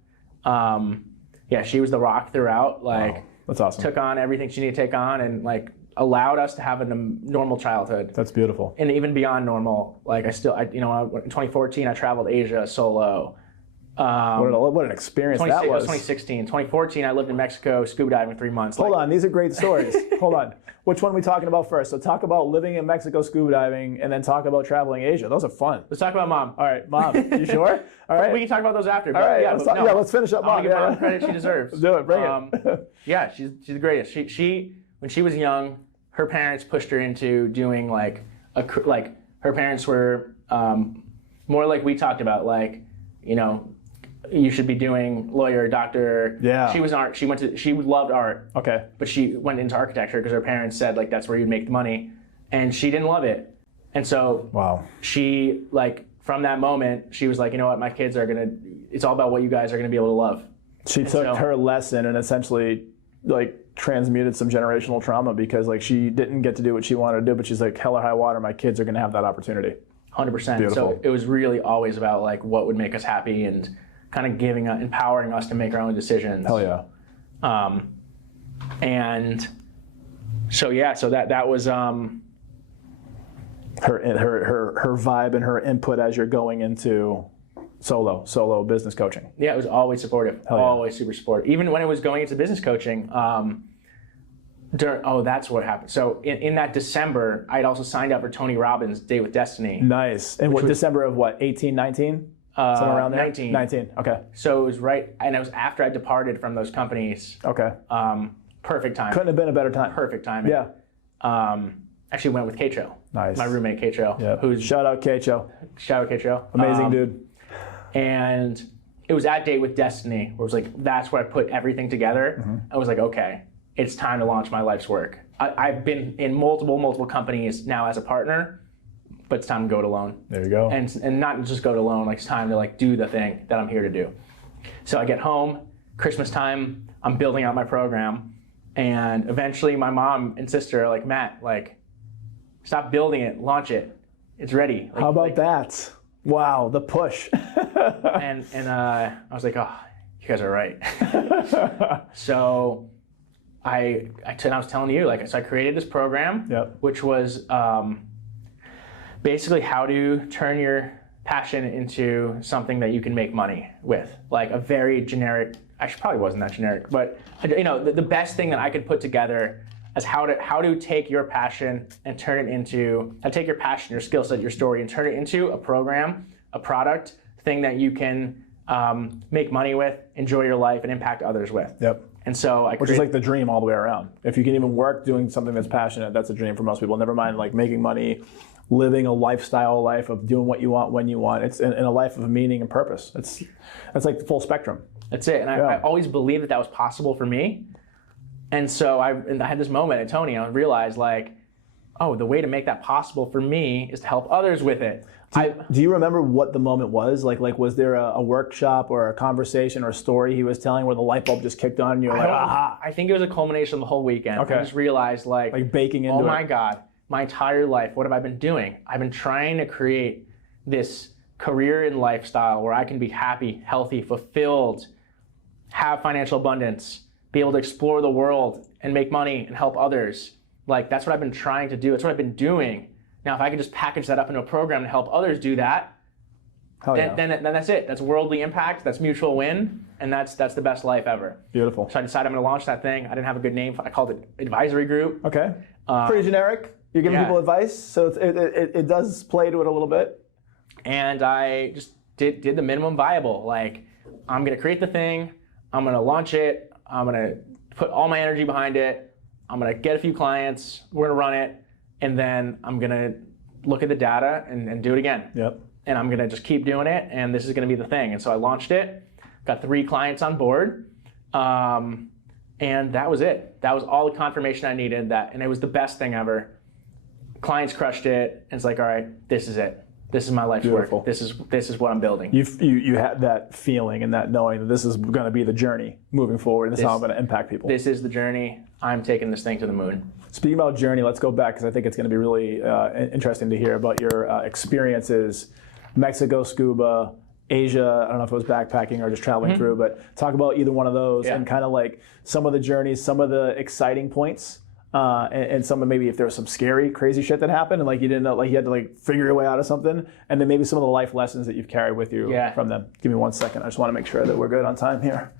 She was the rock throughout. Like, wow. That's awesome. Took on everything she needed to take on, and like allowed us to have a normal childhood. That's beautiful. And even beyond normal. Like in 2014 I traveled Asia solo. What an experience that was. 2016. 2014 I lived in Mexico scuba diving 3 months. Hold on, these are great stories. Hold on. Which one are we talking about first? So talk about living in Mexico scuba diving and then talk about traveling Asia. Those are fun. Let's talk about mom. All right, mom. You sure? All right. We can talk about those after. All right. Let's finish up mom. Give her all the credit she deserves. Let's do it. Bring it. Yeah, she's the greatest. She when she was young, her parents pushed her into doing like her parents were more like we talked about, like, you know, you should be doing lawyer, doctor. Yeah. She was art. She loved art. Okay. But she went into architecture because her parents said like that's where you'd make the money, and she didn't love it. And so she like from that moment she was like, you know what, my kids are gonna. It's all about what you guys are gonna be able to love. She took her lesson and essentially like transmuted some generational trauma because like she didn't get to do what she wanted to do, but she's like, hell or high water, my kids are gonna have that opportunity. 100%. So it was really always about like what would make us happy and kind of empowering us to make our own decisions. Hell yeah. And so that was her vibe and her input as you're going into solo business coaching. Yeah, it was always supportive. Always super supportive. Even when it was going into business coaching, that's what happened. So in that December, I'd also signed up for Tony Robbins' Date with Destiny. Nice. And December of what, 18, 19? Somewhere around there? 19. 19, okay. So it was right, and it was after I departed from those companies. Okay. Perfect time. Couldn't have been a better time. Perfect timing. Yeah. Actually went with Keicho. Nice. My roommate Keicho. Yeah. Shout out Keicho. Amazing dude. And it was at Date with Destiny where it was like, that's where I put everything together. Mm-hmm. I was like, okay, it's time to launch my life's work. I've been in multiple companies now as a partner, but it's time to go it alone. There you go. And not just go it alone, like it's time to like do the thing that I'm here to do. So I get home, Christmas time, I'm building out my program, and eventually my mom and sister are like, Matt, like, stop building it, launch it. It's ready. Like, how about that? Wow, the push. and I was like, oh, you guys are right. So I was telling you, like, so I created this program, which was basically how to turn your passion into something that you can make money with. Like a very generic, actually probably wasn't that generic, but you know, the best thing that I could put together as how to take your passion and turn it into, take your passion, your skill set, your story, and turn it into a program, a product, thing that you can make money with, enjoy your life, and impact others with. Yep. And so which is like the dream all the way around. If you can even work doing something that's passionate, that's a dream for most people. Never mind like making money, living a lifestyle life of doing what you want when you want. It's in a life of meaning and purpose. That's like the full spectrum. That's it. And I always believed that was possible for me. And so I had this moment at Tony. I realized like, oh, the way to make that possible for me is to help others with it. Do you remember what the moment was? Like was there a workshop or a conversation or a story he was telling where the light bulb just kicked on and you're like, aha? I think it was a culmination of the whole weekend. Okay. I just realized like baking into it. Oh my God, my entire life, what have I been doing? I've been trying to create this career and lifestyle where I can be happy, healthy, fulfilled, have financial abundance, be able to explore the world and make money and help others. Like, that's what I've been trying to do. That's what I've been doing. Now, if I could just package that up into a program to help others do that, then that's it. That's worldly impact. That's mutual win. And that's the best life ever. Beautiful. So I decided I'm going to launch that thing. I didn't have a good name. I called it Advisory Group. Okay. Pretty generic. You're giving people advice, so it does play to it a little bit. And I just did the minimum viable. Like, I'm going to create the thing. I'm going to launch it. I'm going to put all my energy behind it. I'm going to get a few clients. We're going to run it. And then I'm going to look at the data and do it again. Yep. And I'm going to just keep doing it. And this is going to be the thing. And so I launched it, got 3 clients on board. And that was it. That was all the confirmation I needed. And it was the best thing ever. Clients crushed it. And it's like, all right, this is it. This is my life's Beautiful. work. This is what I'm building. You had that feeling and that knowing that this is going to be the journey moving forward. This is how I'm going to impact people. This is the journey. I'm taking this thing to the moon. Speaking about journey, let's go back because I think it's going to be really interesting to hear about your experiences. Mexico, scuba, Asia, I don't know if it was backpacking or just traveling through, but talk about either one of those and kind of like some of the journeys, some of the exciting points. And some of maybe if there was some scary, crazy shit that happened and like you didn't know, like you had to like figure your way out of something, and then maybe some of the life lessons that you've carried with you from them. Give me 1 second. I just want to make sure that we're good on time here.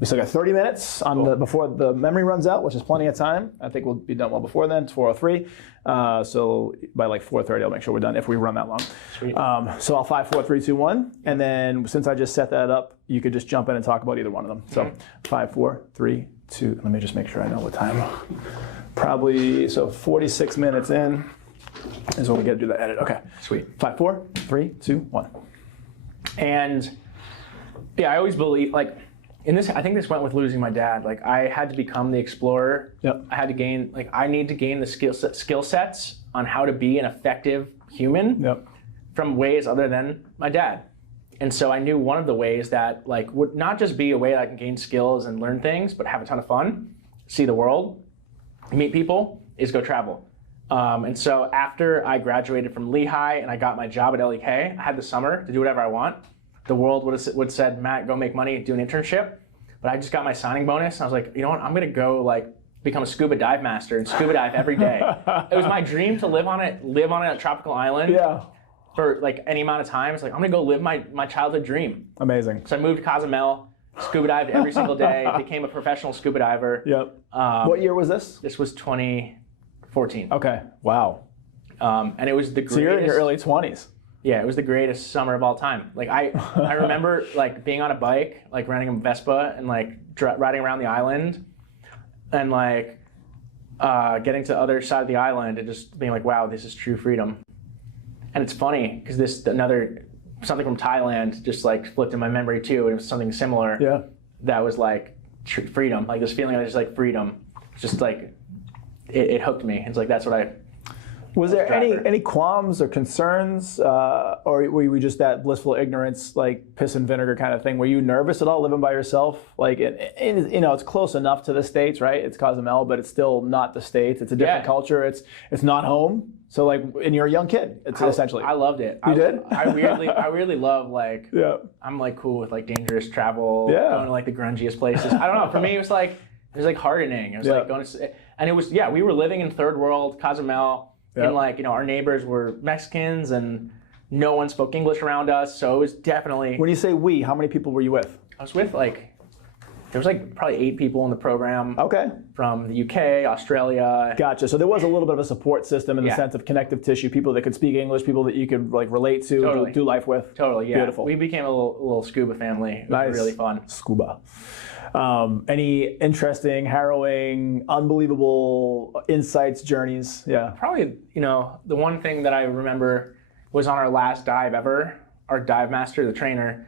We still got 30 minutes on before the memory runs out, which is plenty of time. I think we'll be done well before then. It's 4:03, so by like 4:30, I'll make sure we're done if we run that long. Sweet. So I'll 5, 4, 3, 2, 1, and then since I just set that up, you could just jump in and talk about either one of them. So 5, 4, 3, 2. Let me just make sure I know what time. Probably 46 minutes in is when we get to do the edit. Okay. Sweet. 5, 4, 3, 2, 1. And I always believe like in this. I think this went with losing my dad. Like I had to become the explorer. Yep. I had to gain I need to gain the skill sets on how to be an effective human. Yep. From ways other than my dad. And so I knew one of the ways that like would not just be a way that I can gain skills and learn things, but have a ton of fun, see the world, meet people, is go travel. And so after I graduated from Lehigh and I got my job at LEK, I had the summer to do whatever I want. The world would have said, Matt, go make money, do an internship. But I just got my signing bonus. And I was like, you know what? I'm going to go like become a scuba dive master and scuba dive every day. It was my dream to live on a tropical island. Yeah. For like any amount of time. It's like, I'm going to go live my childhood dream. Amazing. So I moved to Cozumel, scuba dived every single day, became a professional scuba diver. Yep. What year was this? This was 2014. Okay. Wow. And it was the greatest. So you're in your early 20s. Yeah, it was the greatest summer of all time. Like I remember like being on a bike, like renting a Vespa and like riding around the island and like getting to the other side of the island and just being like, wow, this is true freedom. And it's funny because something from Thailand just like flipped in my memory too. It was something similar. Yeah. That was like freedom, like this feeling of just like freedom. Just like it hooked me. It's like that's what I. Was there any qualms or concerns, or were you just that blissful ignorance, like piss and vinegar kind of thing? Were you nervous at all living by yourself? Like, it's close enough to the States, right? It's Cozumel, but it's still not the States. It's a different culture. It's not home. So like, and you're a young kid. Essentially. I loved it. You did? I weirdly love like. Yeah. I'm like cool with like dangerous travel. Yeah. Going to like the grungiest places. I don't know. For me, it was like hardening. It was like going to, and it was we were living in third world Cozumel. Yep. And like, our neighbors were Mexicans and no one spoke English around us. So it was definitely. When you say we, how many people were you with? I was with there was like probably 8 people in the program. Okay. From the UK, Australia. Gotcha. So there was a little bit of a support system in the sense of connective tissue, people that could speak English, people that you could like relate to, do life with. Totally, yeah. Beautiful. We became a little scuba family. It was nice. Really fun. Scuba. Any interesting, harrowing, unbelievable insights, journeys? Yeah. Probably, the one thing that I remember was on our last dive ever, our dive master, the trainer,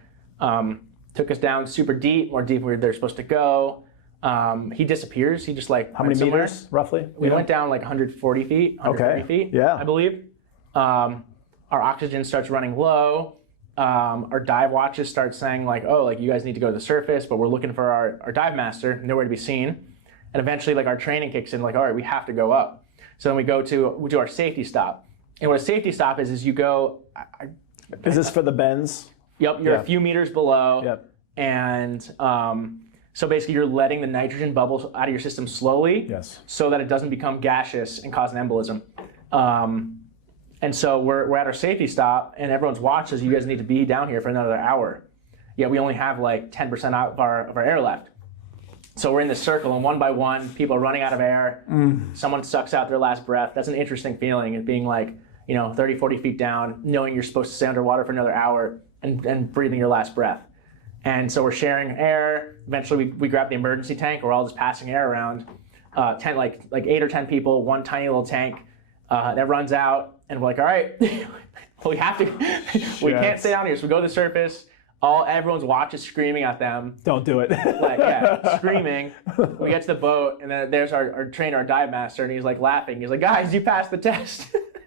took us down super deep, more deep where they're supposed to go. He disappears. He just like How many meters roughly? We went down like 140 feet, 130 feet, Yeah. I believe. Our oxygen starts running low. Our dive watches start saying like, oh, like you guys need to go to the surface, but we're looking for our dive master, nowhere to be seen. And eventually like our training kicks in, like, all right, we have to go up. So then we do our safety stop. And what a safety stop is you go. Is this for the bends? Yep, you're a few meters below. Yep. And so basically you're letting the nitrogen bubble out of your system slowly, Yes. so that it doesn't become gaseous and cause an embolism. And so we're at our safety stop, and everyone's watch says you guys need to be down here for another hour. Yet we only have like 10% of our air left. So we're in this circle, and one by one, people are running out of air. Someone sucks out their last breath. That's an interesting feeling, it being like, 30, 40 feet down, knowing you're supposed to stay underwater for another hour and breathing your last breath. And so we're sharing air. Eventually we grab the emergency tank. We're all just passing air around. 10, like 8 or 10 people, one tiny little tank that runs out. And we're like, all right, we have to, we can't stay down here. So we go to the surface. Everyone's watch is screaming at them. Don't do it. Screaming. We get to the boat, and then there's our trainer, our dive master, and he's like laughing. He's like, guys, you passed the test.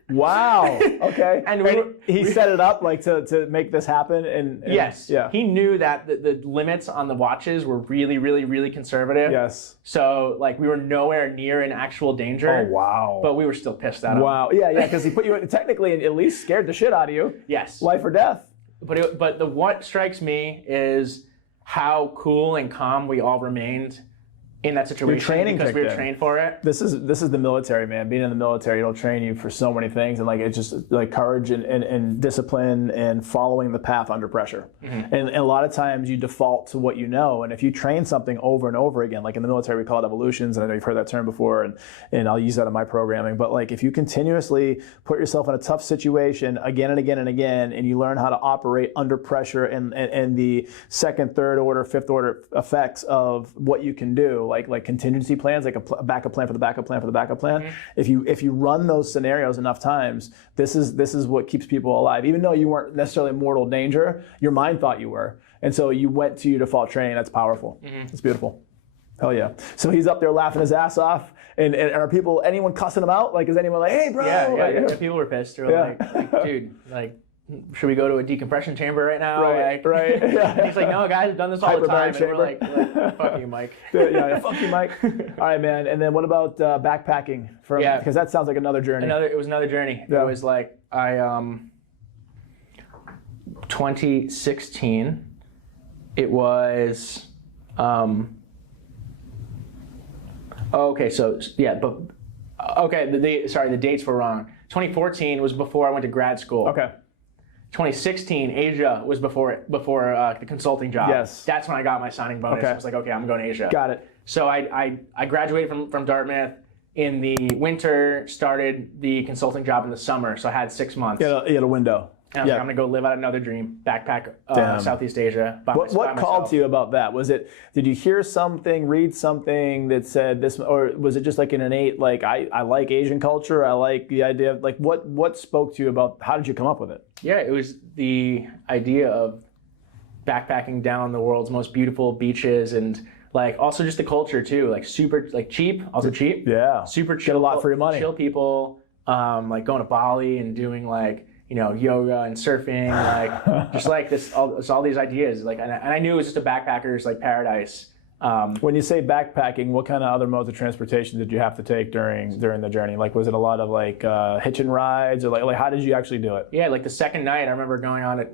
Wow. Okay. And he set it up like to make this happen. And yes. Yeah. He knew that the limits on the watches were really, really, really conservative. Yes. So like we were nowhere near in actual danger. Oh wow. But we were still pissed at him. Wow. Yeah. Because he put you technically at least scared the shit out of you. Yes. Life or death. But what strikes me is how cool and calm we all remained in that situation. Your training because we were kicked in. trained for it. This is the military, man. Being in the military, it'll train you for so many things, and like it's just like courage and discipline and following the path under pressure. And a lot of times you default to what you know, and if you train something over and over again, like in the military we call it evolutions, and I know you've heard that term before, and I'll use that in my programming. But like if you continuously put yourself in a tough situation again and again and again, and you learn how to operate under pressure and the second, third order, fifth order effects of what you can do. Like contingency plans, like a backup plan for the backup plan for the backup plan. If you run those scenarios enough times, this is what keeps people alive. Even though you weren't necessarily in mortal danger, your mind thought you were, and so you went to your default training. That's powerful. It's beautiful. Hell yeah. So he's up there laughing his ass off, and are people, anyone cussing him out? Like is anyone like, hey bro? Yeah. People were pissed. They were like, dude, like, should we go to a decompression chamber right now? Right. And he's like, no, guys, I've done this all the time. And we're like, fuck you, Mike. Fuck you, Mike. All right, man. And then what about backpacking? Because that sounds like another journey. It was another journey. Yeah. It was like 2016. It was the dates were wrong. 2014 was before I went to grad school. Okay. 2016, Asia was before the consulting job. Yes. That's when I got my signing bonus. Okay. I was like, okay, I'm going to Asia. Got it. So I graduated from Dartmouth in the winter, started the consulting job in the summer. So I had 6 months. You had a window. And I was like, I'm going to go live out another dream, backpack Southeast Asia by What myself. called to you about that? Did you hear something, read something that said this, or was it just like an innate, like, I like Asian culture, I like the idea of, like, what spoke to you about, how did you come up with it? Yeah, it was the idea of backpacking down the world's most beautiful beaches, and like also just the culture too, like super, like cheap, also cheap. Yeah. Super chill. Get a lot for your money. Chill people, like going to Bali and doing like, yoga and surfing, like just like all these ideas, like, and I knew it was just a backpacker's like paradise. When you say backpacking, what kind of other modes of transportation did you have to take during the journey? Like, was it a lot of like hitching rides, or like how did you actually do it? Yeah, like the second night, I remember going on a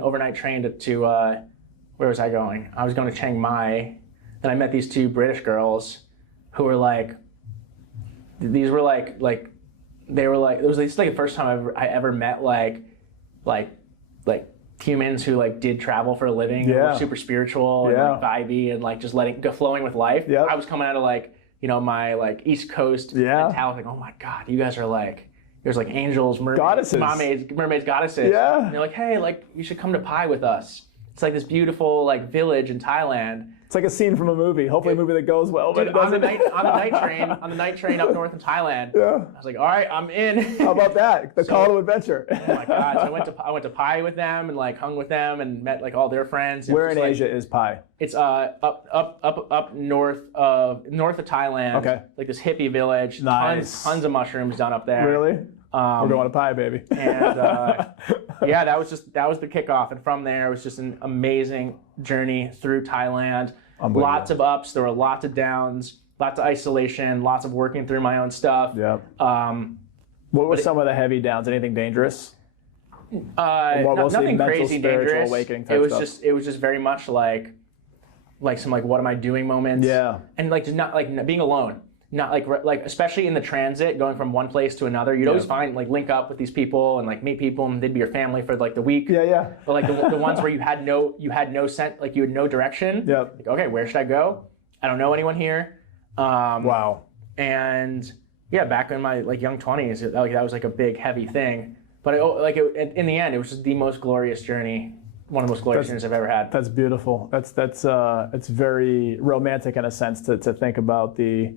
overnight train to where was I going? I was going to Chiang Mai. Then I met these two British girls who were like, these were like they were like, it was like the first time I ever met like humans who like did travel for a living. Yeah. Were super spiritual and like vibey and like just flowing with life. Yep. I was coming out of like, my like East Coast mentality, like, oh my God, you guys are like, there's like angels, goddesses, mermaids, goddesses. Yeah. And they're like, hey, like you should come to Pai with us. It's like this beautiful like village in Thailand. It's like a scene from a movie. Hopefully a movie that goes well, but Dude, it doesn't. on the night train up north in Thailand. Yeah. I was like, all right, I'm in. How about that? The call to adventure. Oh my God! So I went to Pai with them and like hung with them and met like all their friends. Where in Asia is Pai? It's up north of Thailand. Okay. Like this hippie village. Nice. Tons of mushrooms done up there. Really? We're going to Pai, baby. And yeah, that was the kickoff. And from there, it was just an amazing journey through Thailand. Lots of ups. There were lots of downs. Lots of isolation. Lots of working through my own stuff. Yeah. What were some of the heavy downs? Anything dangerous? Nothing mental, crazy spiritual, dangerous. awakening type stuff. It was just very much like some like what am I doing moments. Yeah. And like just not like being alone. Not like especially in the transit going from one place to another, you'd always find like link up with these people and like meet people and they'd be your family for like the week. Yeah. But like the ones where you had no sense, like you had no direction. Yeah. Like, okay, where should I go? I don't know anyone here. Wow. And yeah, back in my like young 20s, that was like a big heavy thing. But in the end, it was just the most glorious journey. One of the most glorious journeys I've ever had. That's beautiful. It's very romantic in a sense to think about the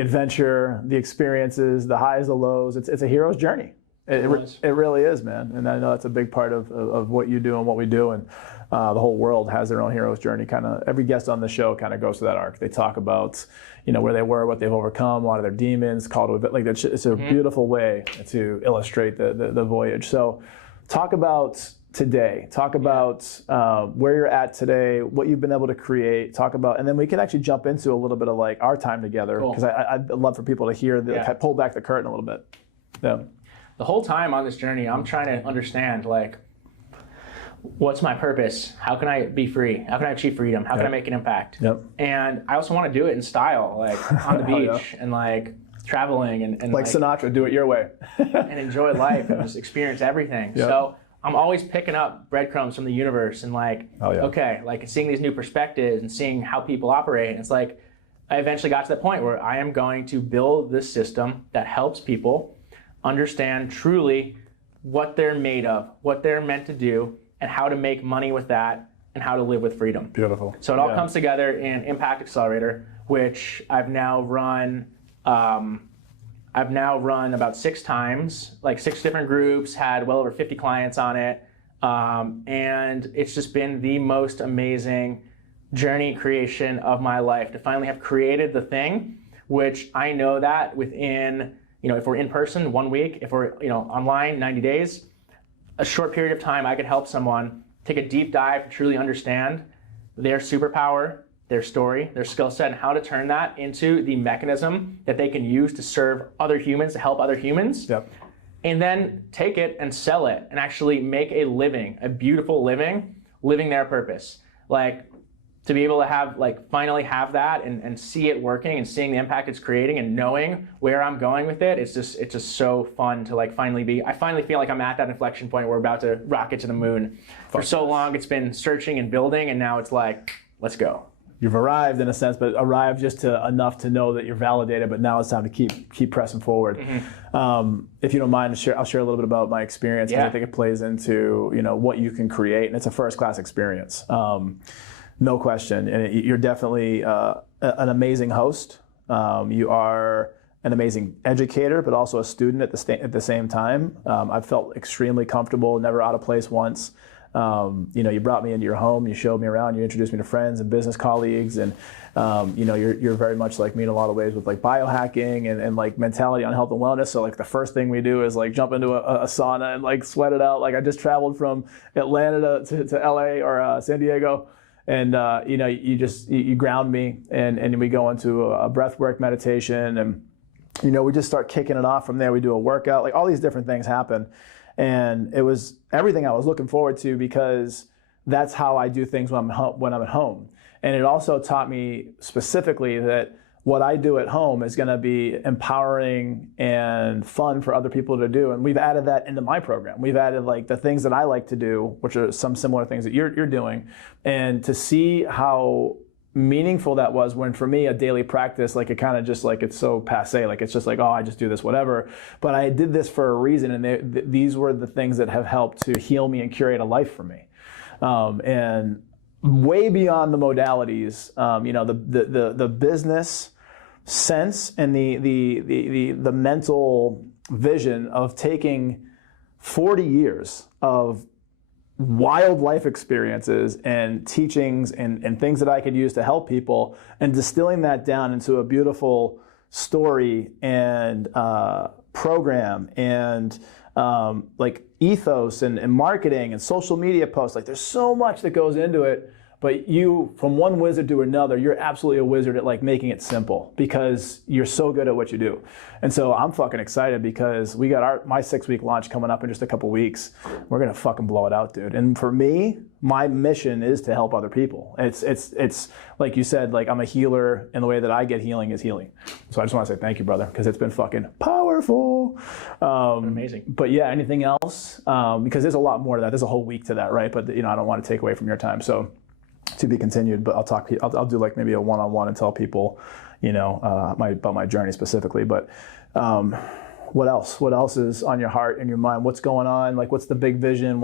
adventure, the experiences, the highs, the lows. It's a hero's journey. It really is, man. And I know that's a big part of what you do and what we do. And the whole world has their own hero's journey. Kind of every guest on the show kind of goes through that arc. They talk about, where they were, what they've overcome, a lot of their demons, it's a beautiful way to illustrate the voyage. So talk about today. Talk about where you're at today, what you've been able to create. Talk about, and then we can actually jump into a little bit of like our time together, because I'd love for people to hear, pull back the curtain a little bit. Yeah. The whole time on this journey, I'm trying to understand like, what's my purpose? How can I be free? How can I achieve freedom? How can I make an impact? Yep. And I also want to do it in style, like on the beach and like traveling and like Sinatra, do it your way. and enjoy life and just experience everything. Yep. So I'm always picking up breadcrumbs from the universe and like, okay, like seeing these new perspectives and seeing how people operate. And it's like, I eventually got to that point where I am going to build this system that helps people understand truly what they're made of, what they're meant to do, and how to make money with that, and how to live with freedom. Beautiful. So it all comes together in Impact Accelerator, which I've now run about 6 times, like 6 different groups, had well over 50 clients on it. And it's just been the most amazing journey creation of my life to finally have created the thing, which I know that within, if we're in person 1 week, if we're, online 90 days, a short period of time, I could help someone take a deep dive to truly understand their superpower, their story, their skill set, and how to turn that into the mechanism that they can use to serve other humans, to help other humans. Yep. And then take it and sell it and actually make a living, a beautiful living their purpose. Like, to be able to have, like, finally have that and see it working and seeing the impact it's creating and knowing where I'm going with it, it's just so fun to, like, I finally feel like I'm at that inflection point where we're about to rocket to the moon. For so long, it's been searching and building, and now it's like, let's go. You've arrived in a sense, but arrived just enough to know that you're validated, but now it's time to keep pressing forward. Mm-hmm. If you don't mind, I'll share a little bit about my experience, because I think it plays into, what you can create, and it's a first-class experience. No question. And you're definitely an amazing host. You are an amazing educator, but also a student at the same time. I've felt extremely comfortable, never out of place once. You brought me into your home, you showed me around, you introduced me to friends and business colleagues, and you're very much like me in a lot of ways with like biohacking and like mentality on health and wellness. So like the first thing we do is like jump into a sauna and like sweat it out. Like I just traveled from Atlanta to LA or San Diego. And you ground me, and we go into a breathwork meditation, and we just start kicking it off from there. We do a workout, like all these different things happen, and it was everything I was looking forward to, because that's how I do things when I'm at home. And it also taught me specifically that what I do at home is going to be empowering and fun for other people to do. And we've added that into my program. We've added like the things that I like to do, which are some similar things that you're doing. And to see how meaningful that was, when for me, a daily practice, like it kind of just like, it's so passe, like it's just like, oh, I just do this, whatever. But I did this for a reason. And these were the things that have helped to heal me and curate a life for me. And way beyond the modalities. The business sense and the mental vision of taking 40 years of wild life experiences and teachings and things that I could use to help people and distilling that down into a beautiful story and program and like ethos and marketing and social media posts. Like there's so much that goes into it, but you, from one wizard to another, you're absolutely a wizard at like making it simple because you're so good at what you do. And so I'm fucking excited because we got my 6-week launch coming up in just a couple weeks. We're gonna fucking blow it out, dude. And for me, my mission is to help other people. It's like you said, like I'm a healer, and the way that I get healing is healing. So I just want to say thank you, brother, because it's been fucking powerful. Amazing. But yeah, anything else? Because there's a lot more to that. There's a whole week to that, right? But I don't want to take away from your time. So to be continued. But I'll do like maybe a one-on-one and tell people, about my journey specifically. But what else? What else is on your heart and your mind? What's going on? Like, what's the big vision?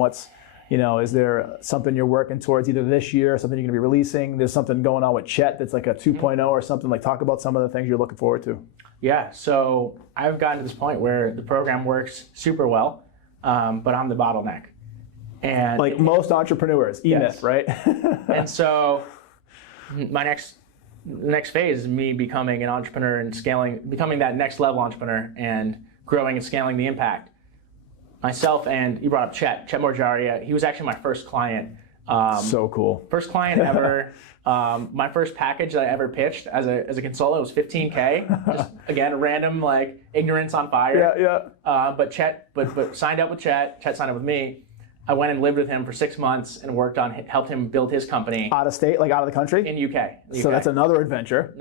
Is there something you're working towards either this year, something you're going to be releasing? There's something going on with Chet that's like a 2.0 or something. Like, talk about some of the things you're looking forward to. Yeah, so I've gotten to this point where the program works super well, but I'm the bottleneck. And like most entrepreneurs, yes. Right? And so my next phase is me becoming an entrepreneur and becoming that next level entrepreneur and growing and scaling the impact. Myself and you brought up Chet Morjaria. He was actually my first client. So cool. First client ever. My first package that I ever pitched as a consultant was $15K. Just again, random like ignorance on fire. Yeah. But signed up with Chet. Chet signed up with me. I went and lived with him for 6 months and helped him build his company. Out of state, like out of the country? In UK. So that's another adventure.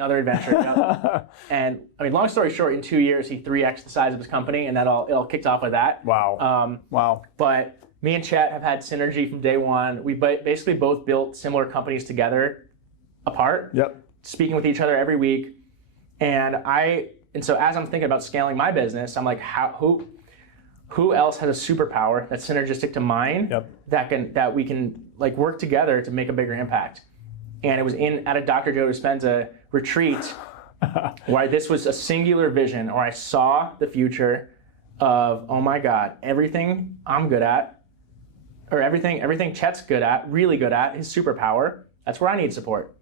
And I mean, long story short, in 2 years, he 3x'd the size of his company, and it all kicked off with that. Wow. Wow. But me and Chet have had synergy from day one. We basically both built similar companies together, apart. Yep. Speaking with each other every week. And so as I'm thinking about scaling my business, I'm like, who else has a superpower that's synergistic to mine? Yep. that we can like work together to make a bigger impact? And it was at a Dr. Joe Dispenza retreat where this was a singular vision, or I saw the future of, oh my God, everything I'm good at, or everything Chet's good at, really good at, his superpower, that's where I need support.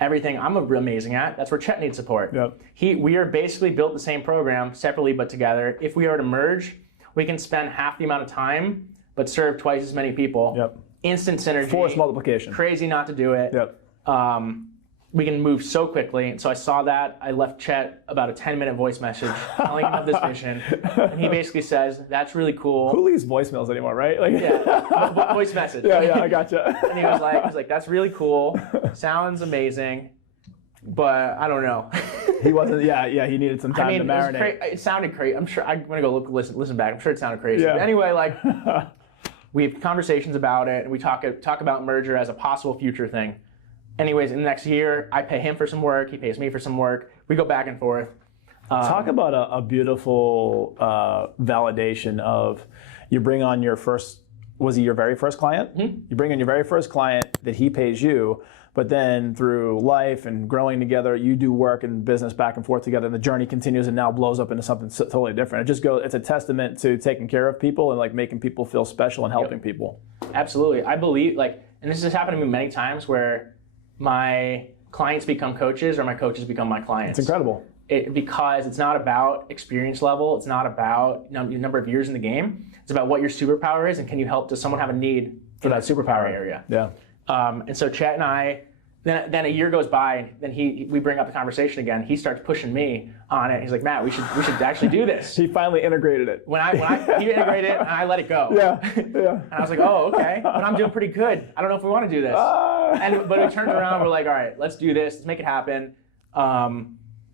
Everything I'm amazing at, that's where Chet needs support. Yep. We are basically built the same program, separately but together. If we are to merge, we can spend half the amount of time, but serve twice as many people. Yep. Instant synergy. Force multiplication. Crazy not to do it. Yep. We can move so quickly. And so I saw that. I left Chet about a 10-minute voice message telling him of this vision. And he basically says, that's really cool. Who leaves voicemails anymore, right? Like, yeah, voice message. Yeah, I gotcha. And he was like, that's really cool. Sounds amazing. But I don't know. He wasn't, he needed some time to marinate. It sounded crazy. I'm sure, I'm going to go listen back. I'm sure it sounded crazy. Yeah. But anyway, like, we have conversations about it, and we talk about merger as a possible future thing. Anyways, in the next year, I pay him for some work, he pays me for some work. We go back and forth. Talk about a beautiful validation of, you bring on your first, was he your very first client? Mm-hmm. You bring in your very first client that he pays you, but then through life and growing together, you do work and business back and forth together, and the journey continues and now blows up into something totally different. It's a testament to taking care of people and like making people feel special and helping people. Absolutely. I believe, and this has happened to me many times where my clients become coaches or my coaches become my clients. It's incredible. Because it's not about experience level, it's not about number of years in the game, it's about what your superpower is and can you help, does someone have a need for that superpower area? Yeah. And so Chet and I, then a year goes by, and then we bring up the conversation again. He starts pushing me on it. He's like, Matt, we should actually do this. He finally integrated it. He integrated it, and I let it go. Yeah. And I was like, oh, okay, but I'm doing pretty good. I don't know if we want to do this. But we turned around. We're like, all right, let's do this. Let's make it happen.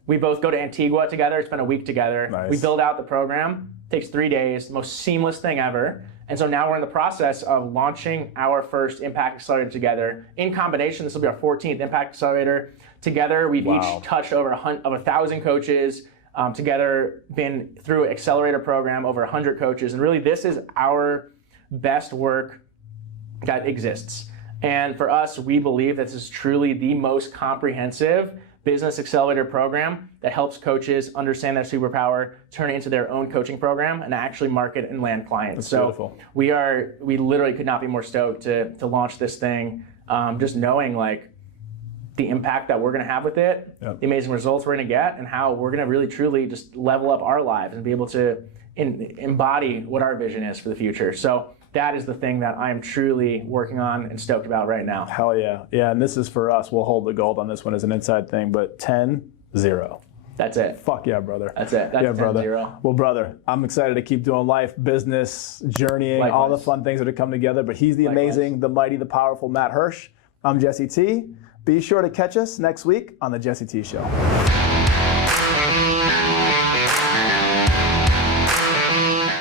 We both go to Antigua together. Spend a week together. Nice. We build out the program. Takes 3 days. Most seamless thing ever. And so now we're in the process of launching our first Impact Accelerator together. In combination, this will be our 14th Impact Accelerator. Together, we've each touched over 1,000 coaches. Together, been through an accelerator program, over 100 coaches. And really, this is our best work that exists. And for us, we believe this is truly the most comprehensive business accelerator program that helps coaches understand their superpower, turn it into their own coaching program, and actually market and land clients. That's beautiful. We literally could not be more stoked to launch this thing, just knowing like the impact that we're going to have with it, Yep. the amazing results we're going to get, and how we're going to really truly just level up our lives and be able to embody what our vision is for the future. So that is the thing that I'm truly working on and stoked about right now. Hell yeah. Yeah, and this is for us. We'll hold the gold on this one as an inside thing, but 10-0. That's it. Fuck yeah, brother. That's it. That's yeah, brother. 10-0. Well, brother, I'm excited to keep doing life, business, journeying, Likewise. all the fun things that have come together. But he's the amazing, the mighty, the powerful Matt Hersh. I'm Jesse T. Be sure to catch us next week on The Jesse T Show.